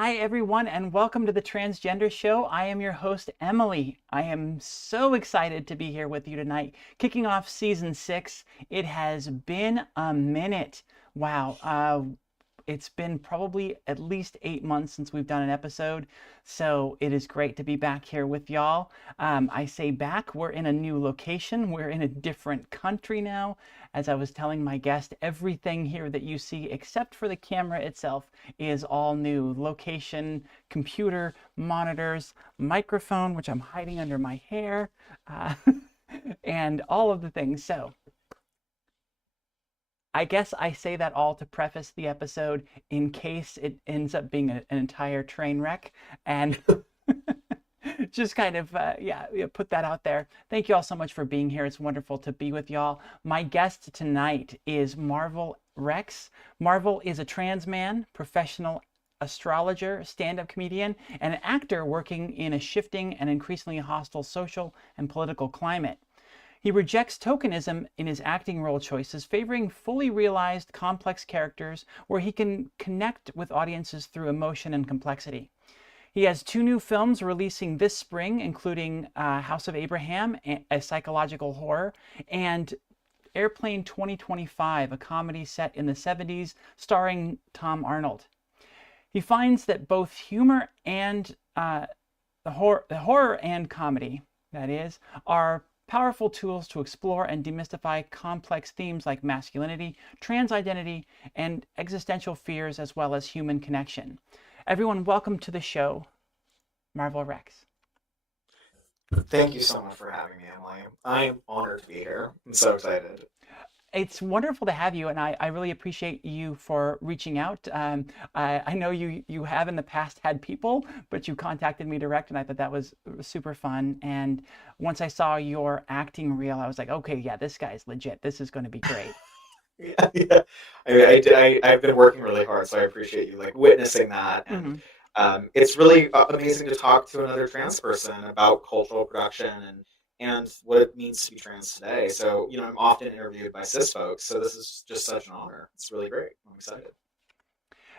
Hi, everyone, and welcome to the Transgender Show. I am your host, Emily. I am so excited to be here with you tonight, kicking off season 6. It has been a minute. Wow. It's been probably at least 8 months since we've done an episode, so it is great to be back here with y'all. I say back, we're in a new location. We're in a different country now. As I was telling my guest, everything here that you see, except for the camera itself, is all new. Location, computer, monitors, microphone, which I'm hiding under my hair, uh, and all of the things. So I guess I say that all to preface the episode in case it ends up being an entire train wreck, and just kind of put that out there. Thank you all so much for being here. It's wonderful to be with y'all. My guest tonight is Marval Rex. Marval is a trans man, professional astrologer, stand-up comedian, and an actor working in a shifting and increasingly hostile social and political climate. He rejects tokenism in his acting role choices, favoring fully realized, complex characters where he can connect with audiences through emotion and complexity. He has 2 new films releasing this spring, including House of Abraham, a psychological horror, and Airplane 2025, a comedy set in the 70s starring Tom Arnold. He finds that both humor and the horror and comedy, that is, are powerful tools to explore and demystify complex themes like masculinity, trans identity, and existential fears, as well as human connection. Everyone, welcome to the show, Marval Rex. Thank you so much for having me, Emily. I am honored to be here. I'm so excited. It's wonderful to have you, and I really appreciate you for reaching out. I know you have in the past had people, but you contacted me direct, and I thought that was super fun. And once I saw your acting reel, I was like, okay, yeah, this guy's legit. This is going to be great. Yeah, yeah. I've been working really hard, so I appreciate you like witnessing that. And Hmm. it's really amazing to talk to another trans person about cultural production and what it means to be trans today. So, I'm often interviewed by cis folks, so this is just such an honor. It's really great. I'm excited.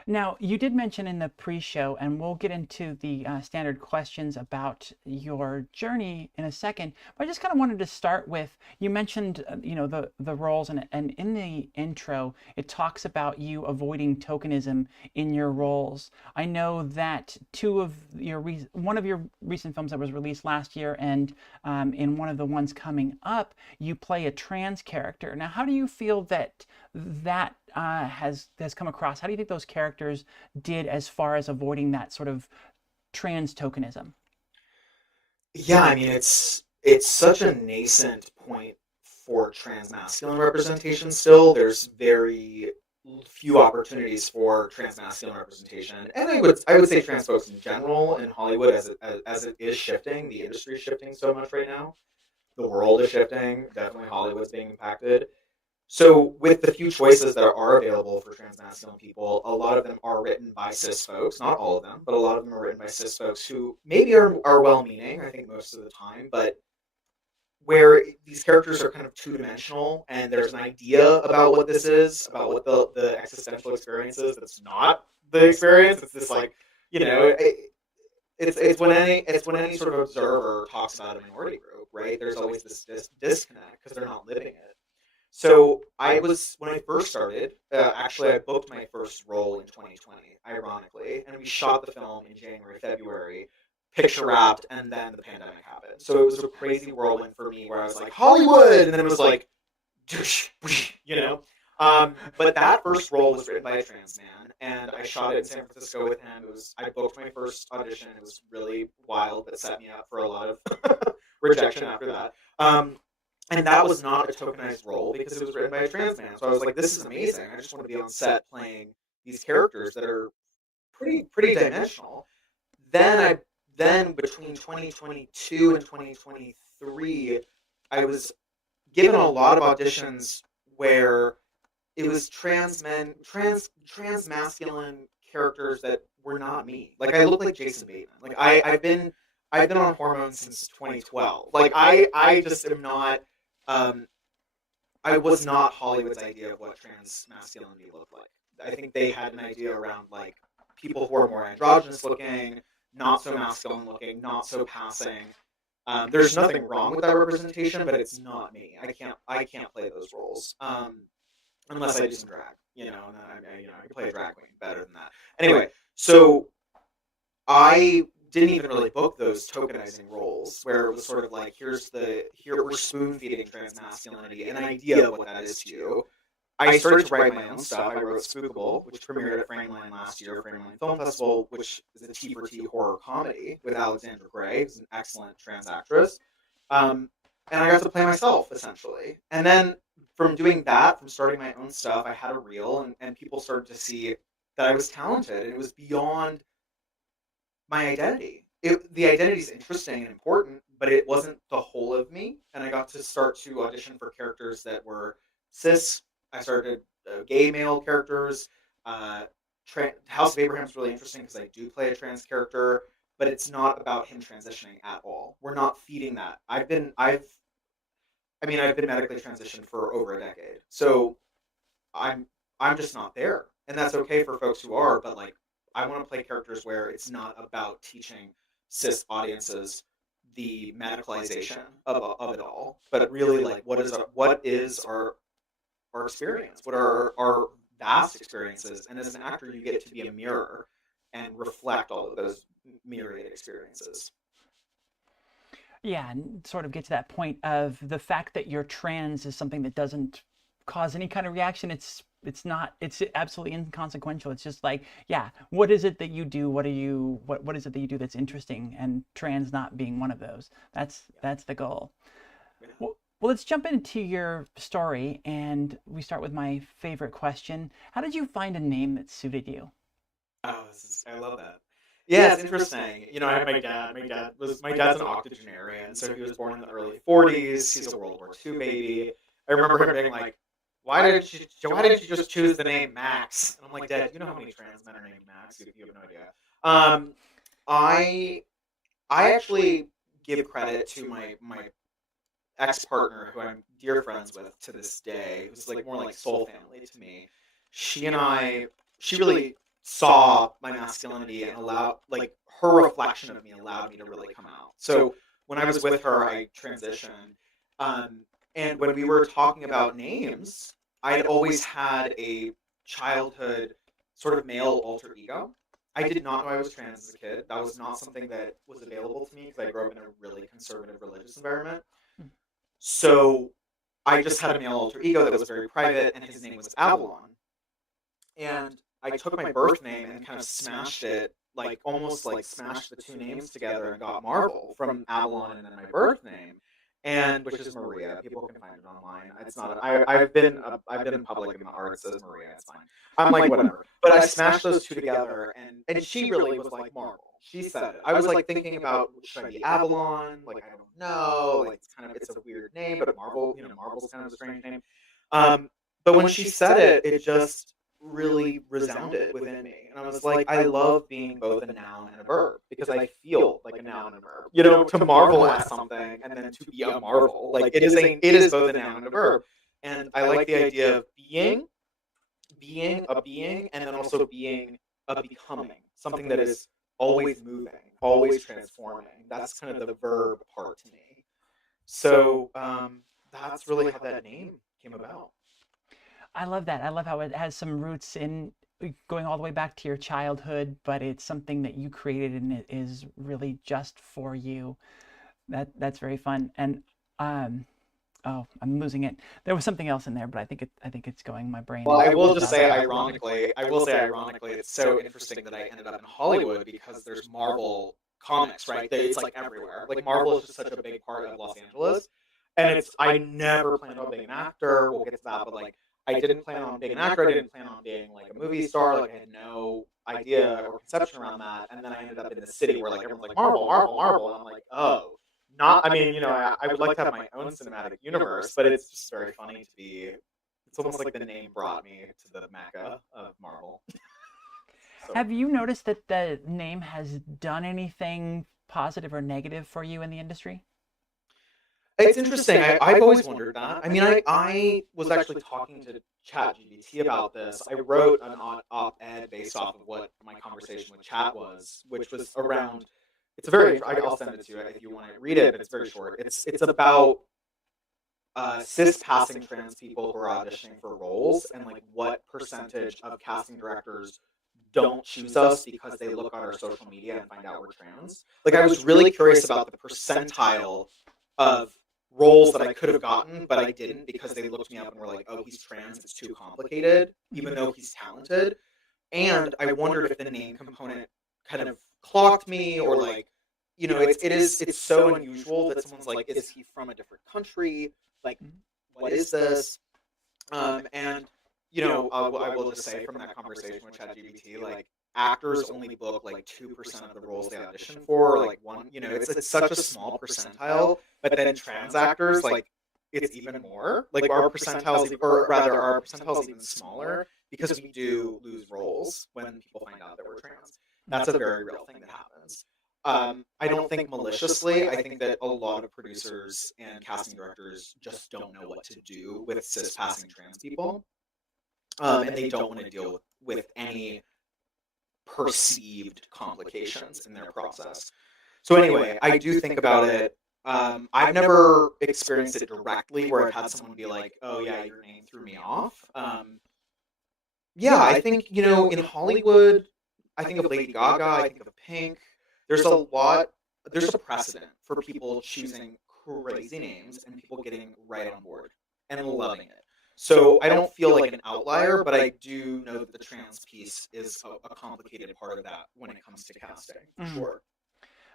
Now, you did mention in the pre-show, and we'll get into the standard questions about your journey in a second. But I just kind of wanted to start with, you mentioned, the roles, and in the intro, it talks about you avoiding tokenism in your roles. I know that one of your recent films that was released last year, and in one of the ones coming up, you play a trans character. Now, how do you feel that has come across? How do you think those characters did as far as avoiding that sort of trans tokenism? Yeah, I mean it's such a nascent point for trans masculine representation still. There's very few opportunities for trans masculine representation. And I would say trans folks in general in Hollywood as it is shifting, the industry is shifting so much right now. The world is shifting, definitely Hollywood's being impacted. So with the few choices that are available for trans masculine people, a lot of them are written by cis folks, not all of them, but a lot of them are written by cis folks who maybe are well-meaning, I think most of the time, but where these characters are kind of two-dimensional and there's an idea about what this is, about what the existential experience is that's not the experience. It's this like, you know, it's when any sort of observer talks about a minority group, right? There's always this disconnect because they're not living it. So when I first started, actually, I booked my first role in 2020, ironically, and we shot the film in January, February, picture wrapped, and then the pandemic happened. So it was a crazy whirlwind for me where I was like, Hollywood! And then it was like, you know? But that first role was written by a trans man, and I shot it in San Francisco with him. I booked my first audition. It was really wild, but set me up for a lot of rejection after that. And that was not a tokenized role because it was written by a trans man. So I was like, this is amazing. I just want to be on set playing these characters that are pretty dimensional. Then between 2022 and 2023, I was given a lot of auditions where it was trans masculine characters that were not me. Like I look like Jason Bateman. Like I've been on hormones since 2012. Like I just am not. Um, I was not Hollywood's idea of what trans masculinity looked like. I think they had an idea around like people who are more androgynous looking, not so masculine looking, not so passing. There's nothing wrong with that representation, but it's not me. I can't play those roles unless I do some drag, and then I can play a drag queen better than that. Anyway, so I didn't even really book those tokenizing roles where it was sort of like, here we're spoon feeding trans masculinity, an idea of what that is to you. I started to write my own stuff. I wrote Spookable, which premiered at Frameline last year, Frameline Film Festival, which is a T for T horror comedy with Alexandra Gray, who's an excellent trans actress. And I got to play myself, essentially. And then from doing that, from starting my own stuff, I had a reel, and people started to see that I was talented, and it was beyond my identity. The identity is interesting and important, but it wasn't the whole of me. And I got to start to audition for characters that were cis. I started gay male characters. House of Abraham is really interesting because I do play a trans character, but it's not about him transitioning at all. We're not feeding that. I've been medically transitioned for over a decade, so I'm just not there, and that's okay for folks who are. But like, I want to play characters where it's not about teaching cis audiences the medicalization of it all, but really like what is our experience, what are our vast experiences, and as an actor, you get to be a mirror and reflect all of those myriad experiences. Yeah, and sort of get to that point of the fact that you're trans is something that doesn't cause any kind of reaction. It's absolutely inconsequential. It's just like, yeah, what is it that you do? What is it that you do that's interesting? And trans not being one of those. That's the goal. Yeah. Well, let's jump into your story, and we start with my favorite question. How did you find a name that suited you? Oh, I love that. Yeah, it's interesting. I have my dad. My dad's an octogenarian, so he was born in the early '40s. He's a World War II baby. I remember him being like, why didn't you just choose the name Max?" And I'm like, "Dad, you know how many trans men are named Max? You have no idea." I I actually give credit to my ex partner, who I'm dear friends with to this day, who's like more like soul family to me. She really saw my masculinity and allowed, like, her reflection of me allowed me to really come out. So when I was with her, I transitioned. And when we were talking about names, I'd always had a childhood sort of male alter ego. I did not know I was trans as a kid. That was not something that was available to me because I grew up in a really conservative religious environment. So I just had a male alter ego that was very private, and his name was Avalon. And I took my birth name and kind of smashed it, like almost like smashed the two names together and got Marvel from Avalon and then my birth name, and which is Maria. People can find it online. It's not. I've been in public in the arts as Maria. It's fine. I'm like, whatever. But I smashed those two together, and she really was like Marvel. She said it. I was like thinking about, should I be Avalon? Like, I don't know. Like, it's a weird name, but Marvel, Marvel's kind of a strange name. But when she said it, it just really resounded within me, and I was like, I love being both a noun and a verb, because I feel like a noun and a verb. To marvel at something and then to be a marvel, like it is both a noun and a verb. And I like the idea of being a being, and then also being a becoming, something that is always moving, always transforming. That's kind of the verb part to me. So that's really how that name came about. I love that. I love how it has some roots in going all the way back to your childhood, but it's something that you created and it is really just for you. That's very fun. And oh, I'm losing it. There was something else in there, but I think it's going. My brain Well, is. I will say ironically, it's so interesting that I ended up in Hollywood, because there's Marvel comics, right? It's like everywhere. Like, Marvel is just such a big part of Los Angeles. And I never planned on being an actor. We'll get to that, but like, I didn't plan on being an actor. I didn't plan on being like a movie star. Like, I had no idea or conception around that. And then I ended up in the city where like everyone's like, Marvel, Marvel, Marvel, and I'm like, oh, not. I mean, I would like to have my own cinematic universe, but it's just very funny to be. It's almost like the name brought me to the mecca of Marvel. So, Have you noticed that the name has done anything positive or negative for you in the industry? It's interesting. I've always wondered that. I mean, I was actually talking to ChatGPT about this. I wrote an op-ed based off of what my conversation with Chat was, which was around. It's a very. I'll send it to you if you want to read it. But it's very short. It's about cis passing trans people who are auditioning for roles, and like what percentage of casting directors don't choose us because they look on our social media and find out we're trans. Like, I was really curious about the percentile of roles that I could have gotten, but I didn't because they looked me up and were like, "Oh, he's trans. It's too complicated," even though he's talented. And I wondered if the name component kind of clocked me, or like, it's so unusual that someone's like, "Is he from a different country? Like, what is this?" And I will just say from that conversation with ChatGPT, like, actors only book like 2% of the roles they audition for, or like one. It's such a small percentile. But then trans actors, like, it's even more. Like, our percentiles, or rather, our percentiles even smaller because we do lose roles when people find out that we're trans. That's a very real thing that happens. I don't think maliciously. I think that a lot of producers and casting directors just don't know what to do with cis passing trans people. And they don't want to deal with any perceived complications in their process. So anyway, I do think about it. I've never experienced it directly where I've had someone be like, "Oh yeah, your name threw me off." Yeah, I think, in Hollywood, I think of Lady Gaga, I think of Pink. There's a precedent for people choosing crazy names and people getting right on board and loving it. So I don't feel like an outlier, but I do know that the trans piece is a complicated part of that when it comes to casting, for sure.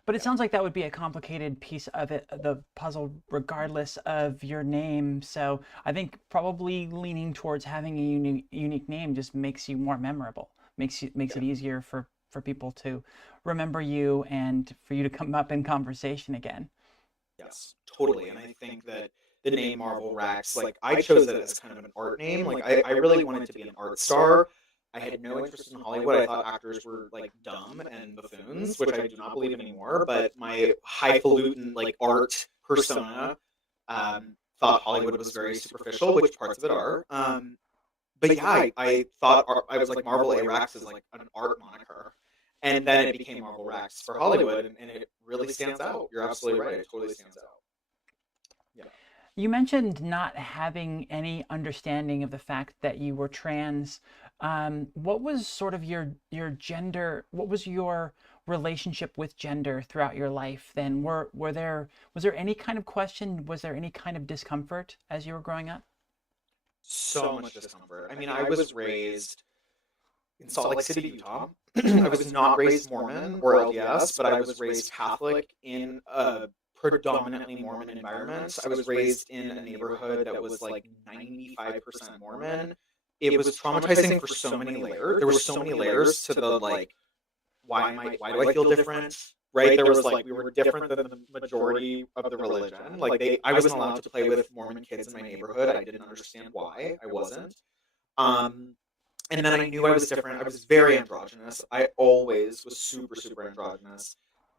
But it sounds like that would be a complicated piece of it, the puzzle, regardless of your name. So I think probably leaning towards having a unique name just makes you more memorable, makes it easier for people to remember you and for you to come up in conversation again. Yes, totally. And I think that the name Marval Rex, like, I chose it as kind of an art name. Like, I really wanted to be an art star. I had no interest in Hollywood. I thought actors were like dumb and buffoons, which I do not believe anymore. But my highfalutin like art persona thought Hollywood was very superficial, which parts of it are. But yeah, I thought I was like, Marval A Rex is like an art moniker, and then it became Marval Rex for Hollywood, and it really stands out. You're absolutely right; it totally stands out. Yeah. You mentioned not having any understanding of the fact that you were trans. What was sort of your gender? What was your relationship with gender throughout your life? Then was there any kind of question? Was there any kind of discomfort as you were growing up? So much discomfort. I mean, I was raised in Salt Lake City, Utah. I was not raised Mormon or LDS, but I was raised Catholic in a predominantly Mormon environment. I was raised in a neighborhood that was like 95% Mormon. It was traumatizing for so many layers. There were so many layers to the like, why do I feel different? Right? There was like, we were different than the majority of the religion. Like, I wasn't allowed to play with Mormon kids in my neighborhood. I didn't understand why I wasn't. And then I knew I was different. I was very androgynous. I always was super, super androgynous,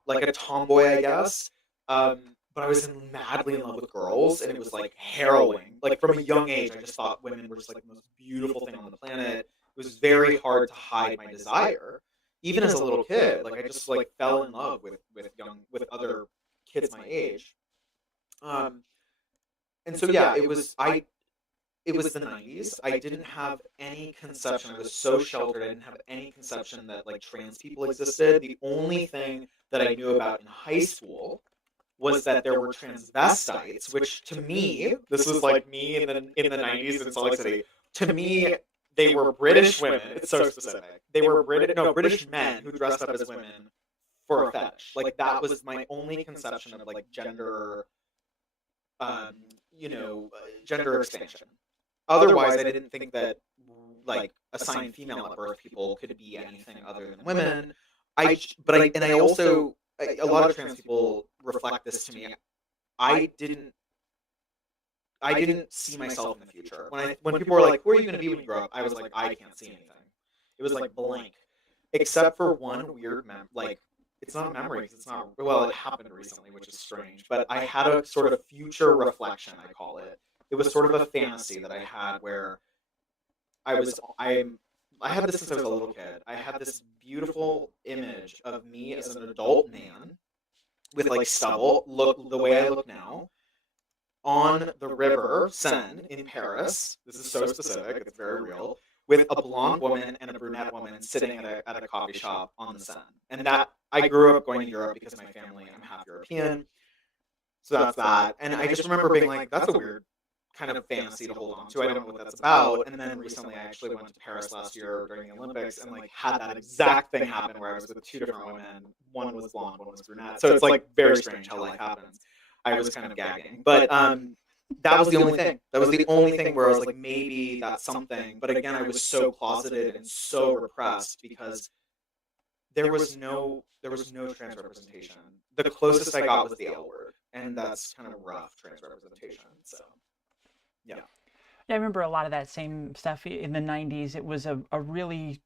like a tomboy, I guess. But I was madly in love with girls, and it was like harrowing. Like, from a young age, I just thought women were just like the most beautiful thing on the planet. It was very hard to hide my desire, even as a little kid. Like, I just like fell in love with other kids my age. And so yeah, it was the 90s. I didn't have any conception. I was so sheltered. I didn't have any conception that like trans people existed. The only thing that I knew about in high school was that there were transvestites, which to me, this was like me in the 90s in Salt Lake City. To me, they were British women. It's so specific. They were British men who dressed up as women for a fetish. Like, that was my only conception of like gender, gender expansion. Otherwise, I didn't think that like assigned female at birth people could be anything other than women. I also, a lot of trans people reflect this to me. I didn't see myself in the future. When people were like, "Who are you going to be when you grow up?" I was like, I can't see anything. It was like blank, except for one weird it's not a memory because it's not, well, it happened recently, which is strange, but I had a sort of future reflection, I call it. It was sort of a fantasy that I had where I had this since I was a little kid. I had this beautiful image of me as an adult man with like stubble, look the way I look now, on the river Seine in Paris. This is so specific, it's very real, with a blonde woman and a brunette woman sitting at a coffee shop on the Seine. And that, I grew up going to Europe because of my family. I'm half European. So that's that. And I just remember being like, that's a weird kind of fantasy to hold on to. I don't know what that's about. And then recently I actually went to Paris last year during the Olympics and like had that exact thing happen where I was with two different women. One was blonde, one was brunette. So it's like very strange how life happens. I was kind of gagging. But that was the only thing. That was the only thing where I was like, maybe that's something. But again, I was so closeted and so repressed because there was no trans representation. The closest I got was the L word, and that's kind of rough trans representation. So, yeah. Yeah, I remember a lot of that same stuff in the 90s. It was a really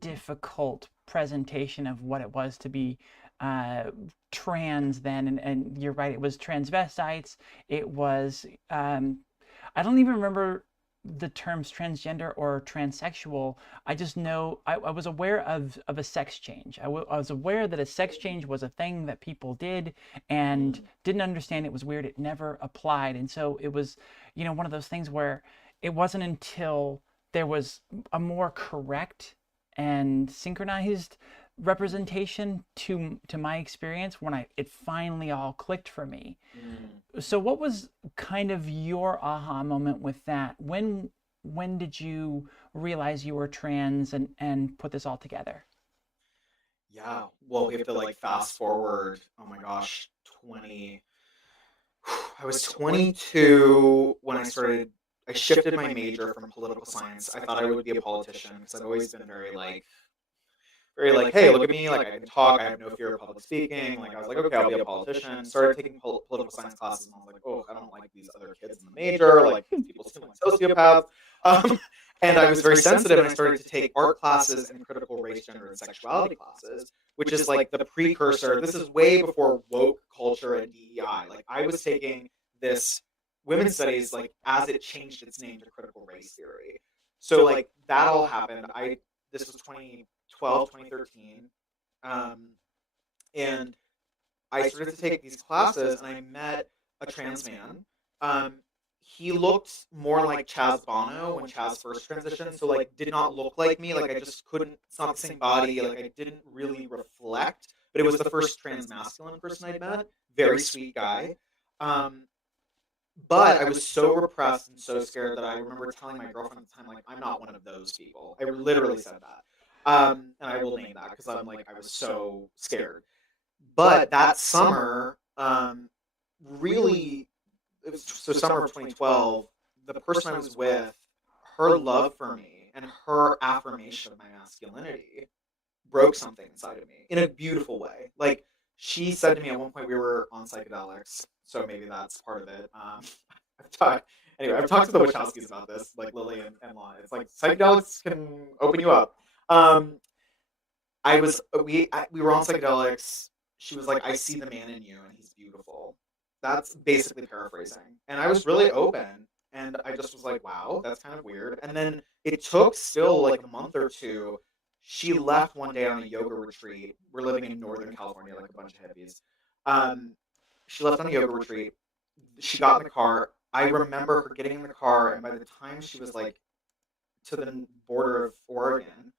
difficult presentation of what it was to be uh, trans then. And you're right, it was transvestites. It was, I don't even remember the terms transgender or transsexual. I just know I was aware of a sex change. I was aware that a sex change was a thing that people did and didn't understand it was weird. It never applied. And so it was, one of those things where it wasn't until there was a more correct and synchronized representation to my experience when it finally all clicked for me. So what was kind of your aha moment with that? When did you realize you were trans and put this all together? Yeah. Well, we have to like fast forward. Oh my gosh, 20. I was 22 when I started. I shifted my major from political science. I thought I would be a politician because I've always been very like, hey, look at me, like I can talk, I have no fear of public speaking. Like I was like, okay, I'll be a politician. Started taking political science classes, and I was like, oh, I don't like these other kids in the major. Like these people seem like sociopaths. Um, and I was very sensitive, and I started to take art classes and critical race, gender, and sexuality classes, which is like the precursor. This is way before woke culture and DEI. Like I was taking this women's studies like as it changed its name to critical race theory. So like that all happened. This was 2012, 2013. Um, and I started to take these classes, and I met a trans man. Um, he looked more like Chaz Bono when Chaz first transitioned, so like did not look like me. Like I just couldn't. It's not the same body. Like I didn't really reflect. But it was the first trans masculine person I'd met. Very sweet guy. Um, but I was so repressed and so scared that I remember telling my girlfriend at the time, like, I'm not one of those people. I literally said that. And I will name that because I'm like, I was so scared. But that summer, really, it was so summer of 2012, the person I was with, her love for me and her affirmation of my masculinity broke something inside of me in a beautiful way. Like she said to me at one point, we were on psychedelics, so maybe that's part of it. I've talked to the Wachowskis about this, like Lily and Lon. It's like psychedelics can open you up. Um, we were on psychedelics. She was like, I see the man in you, and he's beautiful. That's basically paraphrasing. And I was really open, and I just was like, wow, that's kind of weird. And then it took still like a month or two. She left one day on a yoga retreat. We're living in Northern California, like a bunch of hippies. Um, she left on a yoga retreat. She got in the car. I remember her getting in the car, and by the time she was like to the border of Oregon,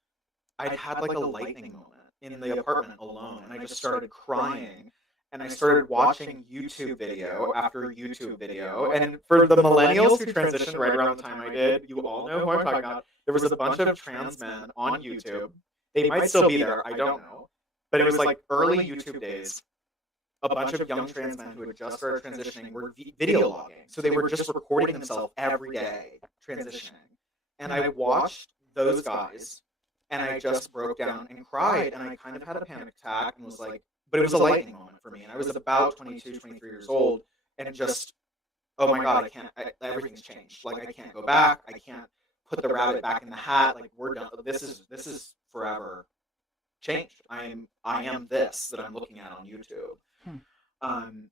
I'd had like a lightning moment in the apartment alone, and I just started crying. And I started watching YouTube video after YouTube video. And for the millennials who transitioned right around the time I did, you all know who I'm talking about. There was a bunch of trans men on YouTube. They might still be there, I don't know. But it was like early YouTube days. A bunch of young trans men who had just started transitioning were video logging. So they were just recording themselves every day transitioning. And I watched those guys, and I just broke down and cried, and I kind of had a panic attack and was like, but it was a lightning moment for me. And I was about 22, 23 years old, and just, oh my God, everything's changed. Like, I can't go back. I can't put the rabbit back in the hat. Like, we're done. This is forever. changed. I am this that I'm looking at on YouTube. Hmm. Um,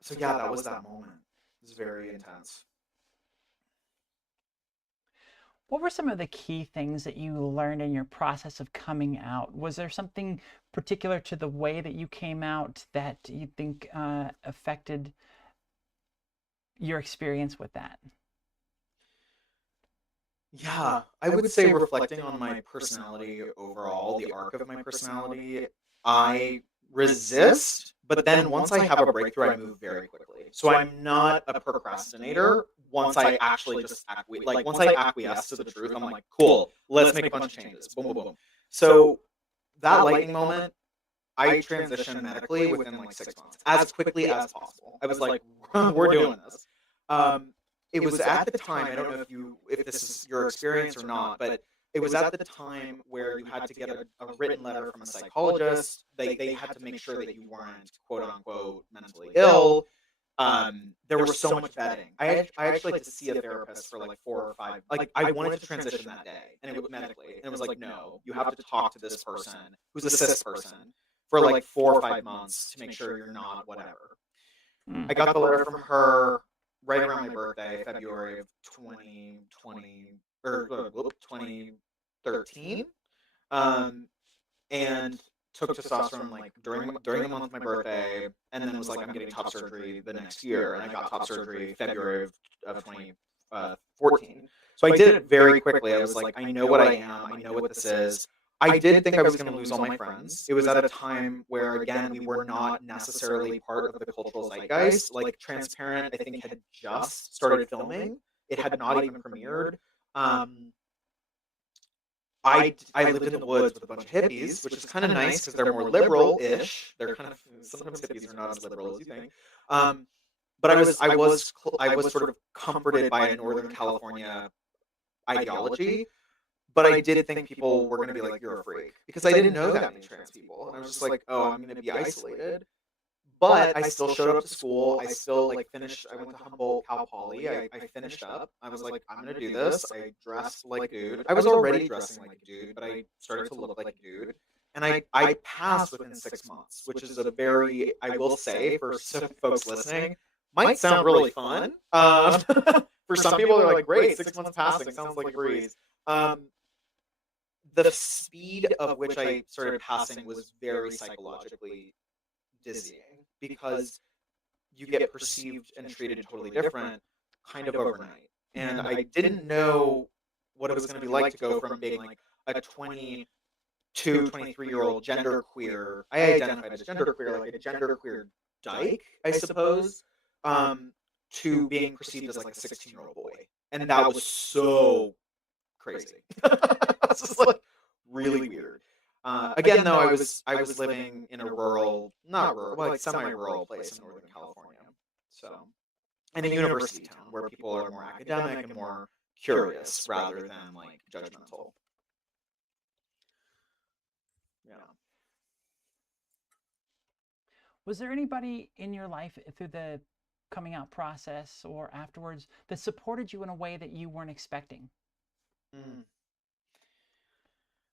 so yeah, that was that moment. It was very intense. What were some of the key things that you learned in your process of coming out? Was there something particular to the way that you came out that you think affected your experience with that? Yeah, I would say reflecting on my personality overall, the arc of my personality, I resist, but then once I have a breakthrough, I move very quickly. So I'm not a procrastinator. Once I actually just once I acquiesce to the truth, I'm like, cool, let's make a bunch of changes. Boom, boom, boom. So that lightning moment, I transitioned medically within like 6 months, as quickly as possible. I was like, we're doing this. Um, it was at the time, I don't know if this is your experience or not, but it was at the time where you had to get a written letter from a psychologist. They had to make sure that you weren't quote unquote mentally ill. There was so much vetting. I actually had to see a therapist for like 4 or 5. Like I wanted to transition that day, and it was medically, and it was like, no, you have to talk to this person who's a cis person for like 4 or 5 months to make sure you're not whatever. Mm. I got the letter from her right around my birthday, February of 2020 or 2013, and took testosterone like during the month of my birthday, and then was like, I'm getting top surgery the next year, and I got top surgery February of 2014. So I did it very quickly. I was like, I know what I am. I know what this is. I did think I was going to lose all my friends. It was at a time where, again, we were not necessarily part of the cultural zeitgeist. Like, Transparent, I think, had just started filming. It had not even premiered. I lived in the woods with a bunch of hippies, which is kind of nice because they're more liberal-ish. They're kind of, sometimes hippies are not as liberal as you think. But I was sort of comforted by a Northern California ideology. But I did think people were going to be like, you're a freak. Because I didn't know that many trans people. And I was just like, oh, I'm going to be isolated. But I still showed up to school. I still like finished. I went to Humboldt, Cal Poly. I finished up. I was like, I'm going to do this. I dressed like a dude. I was already dressing like a dude, but I started to look like a dude. And I passed within 6 months, which is a very, I will say, for some folks listening, might sound really fun. For some people, they're like, great, 6 months passing sounds like a breeze. The speed of which I started passing was very psychologically dizzying because you get perceived and treated totally different kind of overnight. And I didn't know what it was going to be like to go from being like a 22, 23-year-old genderqueer. I identified as genderqueer, like a genderqueer dyke, I suppose, to being perceived as like a 16-year-old boy. And that was so crazy. It's just like really weird. Again, though, I was living in a rural, not rural, well, like semi-rural place in Northern California. So, in a university town where people are more academic and more curious rather than like judgmental. Yeah. Was there anybody in your life through the coming out process or afterwards that supported you in a way that you weren't expecting?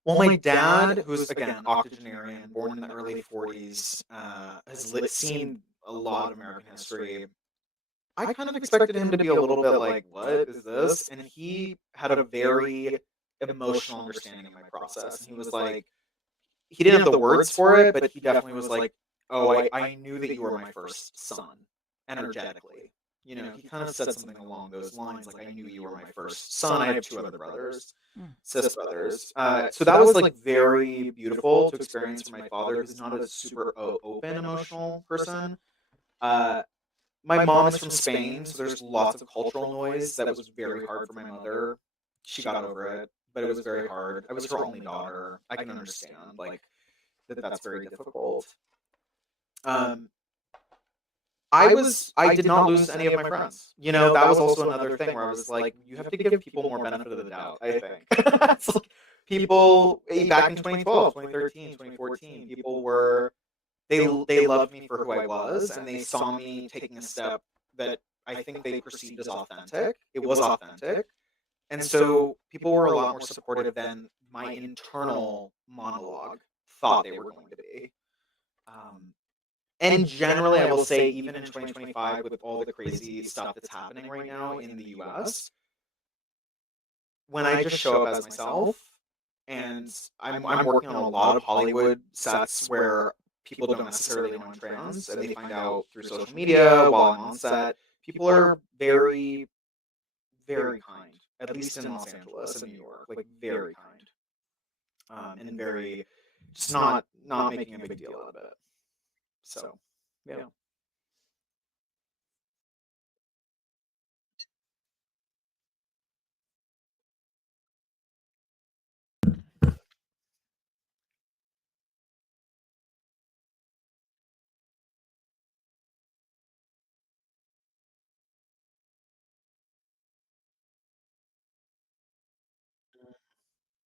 Well, my dad, who's again octogenarian, born in the early 40s, has seen a lot of American history. I kind of expected him to be a little bit like, what is this? And he had a very emotional understanding of my process. And he was like, he didn't have the words for it, but he definitely was like, oh, I knew that you were my first son, energetically. You know, he kind of said something along those lines, like, I knew you were my first son. I have two other brothers, cis brothers. So that was like very beautiful to experience for my father, who's not a super open emotional person. My mom is from Spain, so there's lots of cultural noise that was very hard for my mother. She got over it, but it was very hard. I was her only daughter. I can understand like that's very difficult. I did not lose any of my friends. You know, that was also another thing where I was like, you have to give people more benefit of the doubt, I think. It's like people back in 2012, 2013, 2014, people were they loved me for who I was, and they saw me taking a step that I think they perceived as authentic. It was authentic. And so people were a lot more supportive than my internal monologue thought they were going to be. And generally, I will say, even in 2025, with all the crazy stuff that's happening right now in the US, when I just show up as myself, and I'm working on a lot of Hollywood sets where people don't necessarily know I'm trans, and they find out through social media while I'm on set. People are very, very kind, at least in Los Angeles and New York, like very kind, and very just not making a big deal out of it. So, yeah.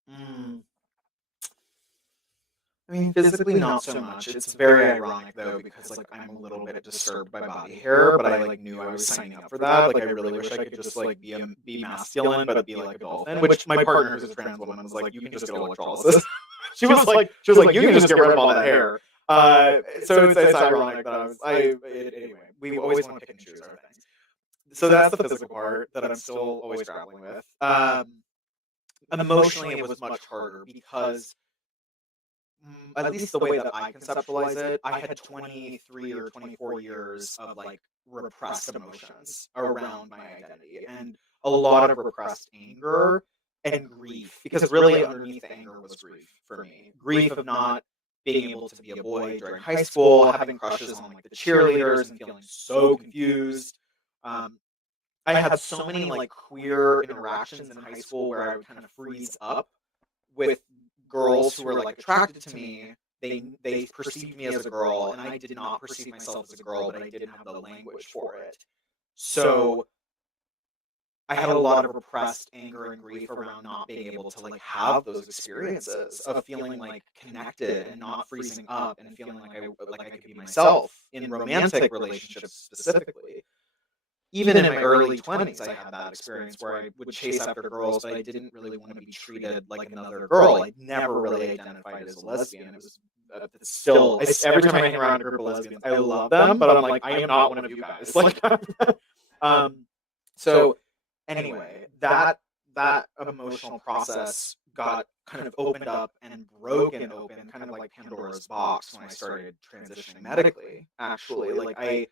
Mm. I mean, physically not so much. It's very ironic though, because like I'm a little bit disturbed by body hair, but I like knew I was signing up for that. Like I really wish I could just like be masculine, but be like a dolphin. Which my partner, who's a trans woman, was like, "You can just get electrolysis." she was like, "You can just get rid of all that hair." So it's ironic that anyway. We always want to pick and choose our things. So that's the physical part that I'm still always grappling with. Emotionally, it was much harder because at least the way that I conceptualize it, I had 23 or 24 years of like repressed emotions around my identity and a lot of repressed anger and grief, because really underneath the anger was grief for me. Grief of not being able to be a boy during high school, having crushes on like the cheerleaders and feeling so confused. I had so many like queer interactions in high school where I would kind of freeze up with girls who were like attracted to me. They perceived me as a girl, and I did not perceive myself as a girl, but I didn't have the language for it. So I had a lot of repressed anger and grief around not being able to like have those experiences of feeling like connected and not freezing up and feeling like I could be myself in romantic relationships specifically. Even in my early 20s, I had that experience where I would chase after girls, but I didn't really want to be treated like another girl. I never really identified as a lesbian. It was still, every time I hang around a group of lesbians, I love them, but I'm like, I am not one of you guys. Like, so anyway, that emotional process got kind of opened up and broken open, kind of like Pandora's box, when I started transitioning medically. Actually, like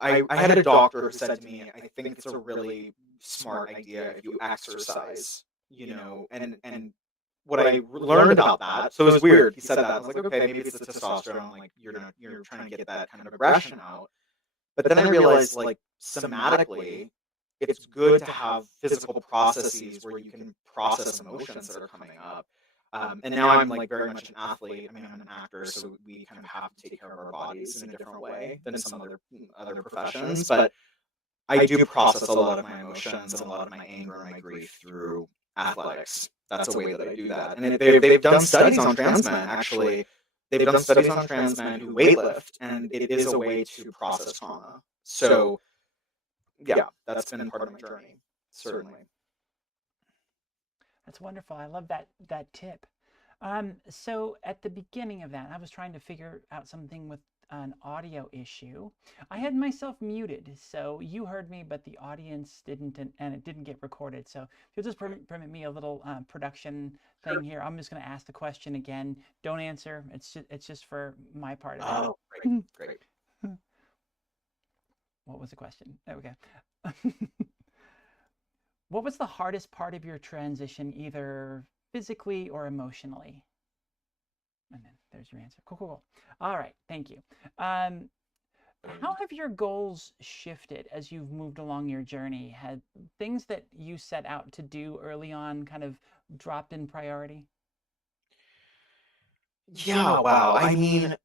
I had a doctor who said to me, "I think it's a really smart idea if you exercise, and what I learned about that. So it was weird. He said that. I was like, okay, maybe it's the testosterone. Like you're trying to get that kind of aggression out. But then I realized, like, somatically, it's good to have physical processes where you can process emotions that are coming up. And now I'm like very much an athlete. I mean, I'm an actor, so we kind of have to take care of our bodies in a different way than some other professions. But I do process a lot of my emotions and a lot of my anger and my grief through athletics. That's a way that I do that. And they've done studies on trans men, actually. They've done studies on trans men who weightlift, and it is a way to process trauma. So, yeah, that's been part of my journey, certainly. That's wonderful. I love that tip. So at the beginning of that, I was trying to figure out something with an audio issue. I had myself muted, so you heard me, but the audience didn't, and it didn't get recorded. So if you'll just permit me a little production thing here, I'm just going to ask the question again. Don't answer. It's just for my part of it. Oh, great, great. What was the question? There we go. What was the hardest part of your transition, either physically or emotionally? And then there's your answer. Cool, cool, cool. All right, thank you. How have your goals shifted as you've moved along your journey? Had things that you set out to do early on kind of dropped in priority? Yeah, wow. I mean,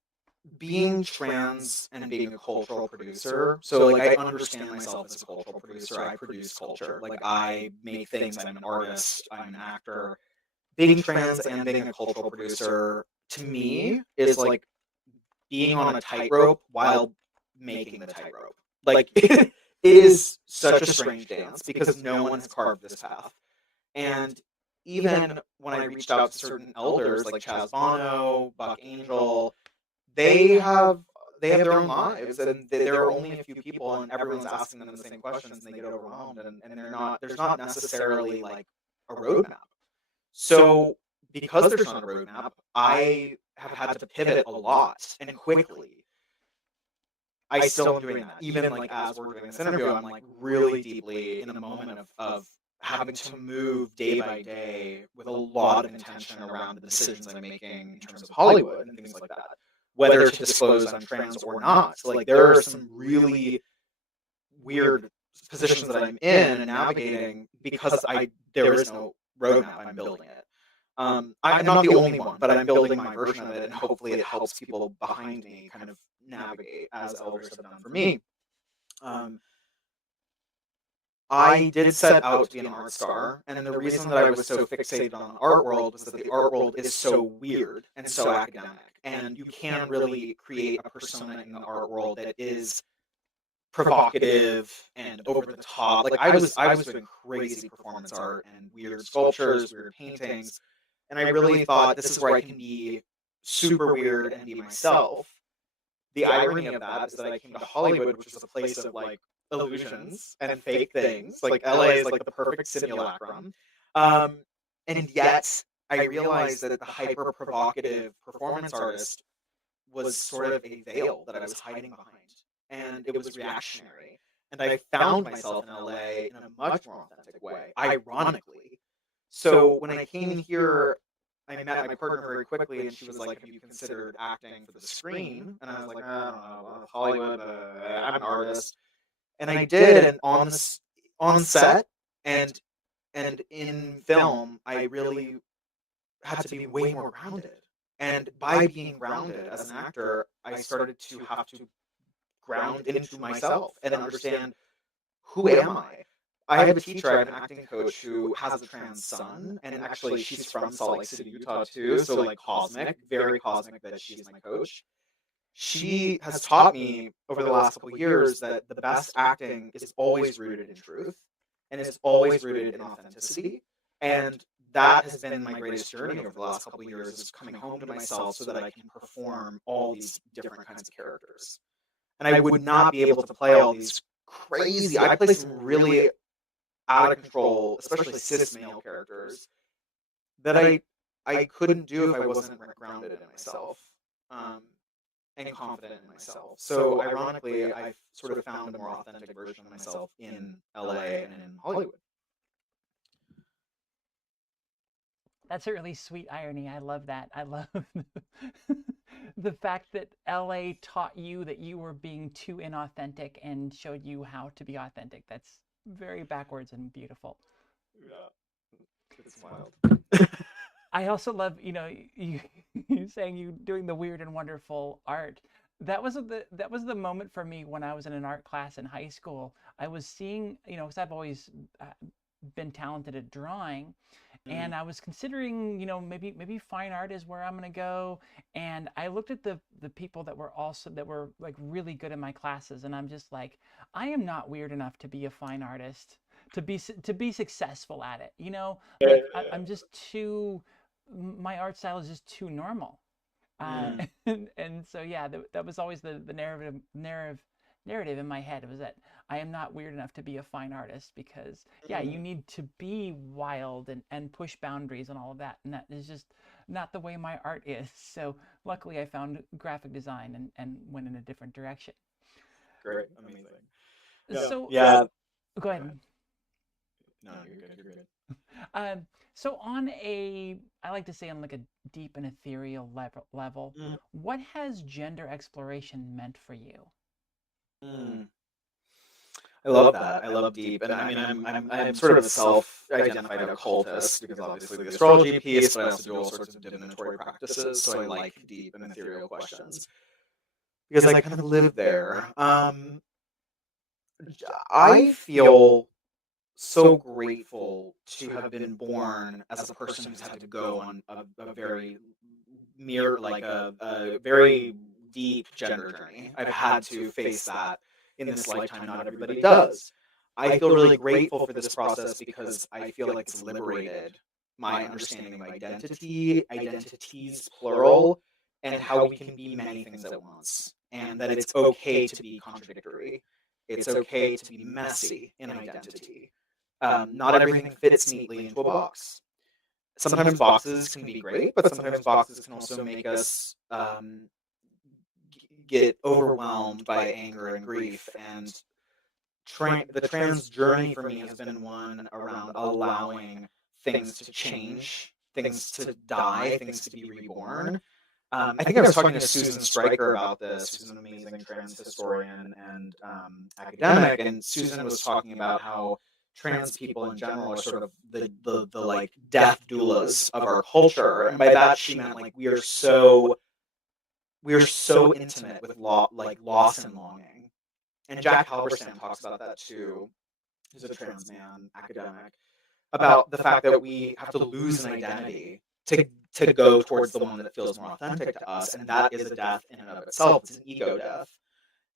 being trans and being a cultural producer, so like I understand myself as a cultural producer. I produce culture. Like I make things. I'm an artist. I'm an actor. Being trans and being a cultural producer, to me, is like being on a tightrope while making the tightrope. Like it is such a strange dance because no one has carved this path. And even when I reached out to certain elders like Chaz Bono, Buck Angel, they have their own lives, and there are only a few people, and everyone's asking them the same questions, and they get overwhelmed, and there's not necessarily like a roadmap. So because there's not a roadmap, I have had to pivot a lot and quickly. I still am doing that. Even like as we're doing this interview, I'm like really deeply in a moment of having to move day by day with a lot of intention around the decisions I'm making in terms of Hollywood and things like that. Whether to disclose I'm trans or not. So, like, there are some really weird positions that I'm in and navigating because there is no roadmap. I'm building it. I'm not the only one, but I'm building my version of it, and hopefully it helps people behind me kind of navigate as elders have done for me. I did set out to be an art star, and the reason that I was so fixated on the art world was that the art world is so weird and so academic, and you can really create a persona in the art world that is provocative and over the top. Like I was doing crazy performance art and weird sculptures, weird paintings, and I really thought this is where I can be super weird and be myself. The irony of that is that I came to Hollywood, which is a place of like illusions and fake things. Like LA is like the perfect simulacrum. And yet I realized that the hyper provocative performance artist was sort of a veil that I was hiding behind. And it was reactionary. And I found myself in LA in a much more authentic way, ironically. So when I came here, I met my partner very quickly, and she was like, "Have you considered acting for the screen?" And I was like, "I don't know, Hollywood. I'm an artist." And I did, and on set and in film, I really had to be way more grounded. And by being grounded as an actor, I started to have to ground into myself and understand, who am I? I have a teacher, I have an acting coach who has a trans son, and actually she's from Salt Lake City, Utah too, so like cosmic, very cosmic that she's my coach. She has taught me over the last couple of years that the best acting is always rooted in truth and is always rooted in authenticity. And that has been my greatest journey over the last couple of years, is coming home to myself so that I can perform all these different kinds of characters. And I would not be able to play all these crazy, I play some really out of control, especially cis male characters, that I couldn't do if I wasn't grounded in myself. And confident in myself. So ironically, I sort of found a more authentic version of myself in LA and in Hollywood. That's a really sweet irony. I love that. I love the fact that LA taught you that you were being too inauthentic and showed you how to be authentic. That's very backwards and beautiful. Yeah, it's wild. I also love, you saying you doing the weird and wonderful art. That was the moment for me when I was in an art class in high school. I was seeing, because I've always been talented at drawing, and I was considering, maybe fine art is where I'm gonna go. And I looked at the people that were like really good in my classes, and I'm just like, I am not weird enough to be a fine artist, to be successful at it. Like I'm just too. My art style is just too normal. And so yeah, that was always the narrative in my head, was that I am not weird enough to be a fine artist, because yeah, you need to be wild and push boundaries and all of that, and that is just not the way my art is. So luckily I found graphic design and went in a different direction. Great, amazing. So yeah, go ahead. No, you're good. You're good. So I like to say on like a deep and ethereal level, what has gender exploration meant for you? I love that. I love deep, and I mean, I'm sort of a self-identified occultist, because obviously the astrology piece, but I also do all sorts of divinatory practices. So I like deep and ethereal questions because I kind of live there. I feel so grateful to have been born as a person who's had to go on a very a very deep gender journey. I've had to face that in this lifetime. Not everybody does. I feel really grateful for this process because I feel like it's liberated my understanding of identity, identities plural, and how we can be many things at once, and that it's okay to be contradictory. It's okay to be messy in identity. Not everything fits neatly into a box. Sometimes boxes can be great, but sometimes boxes can also make us get overwhelmed by anger and grief. And the trans journey for me has been one around allowing things to change, things to die, things to be reborn. I think I was talking to Susan Stryker about this, who's an amazing trans historian and academic, and Susan was talking about how trans people in general are sort of the like death doulas of our culture, and by that she meant like we are so intimate with loss and longing. And Jack Halberstam talks about that too, who's a trans man academic, about the fact that we have to lose an identity to go towards the one that feels more authentic to us, and that is a death in and of itself. It's an ego death.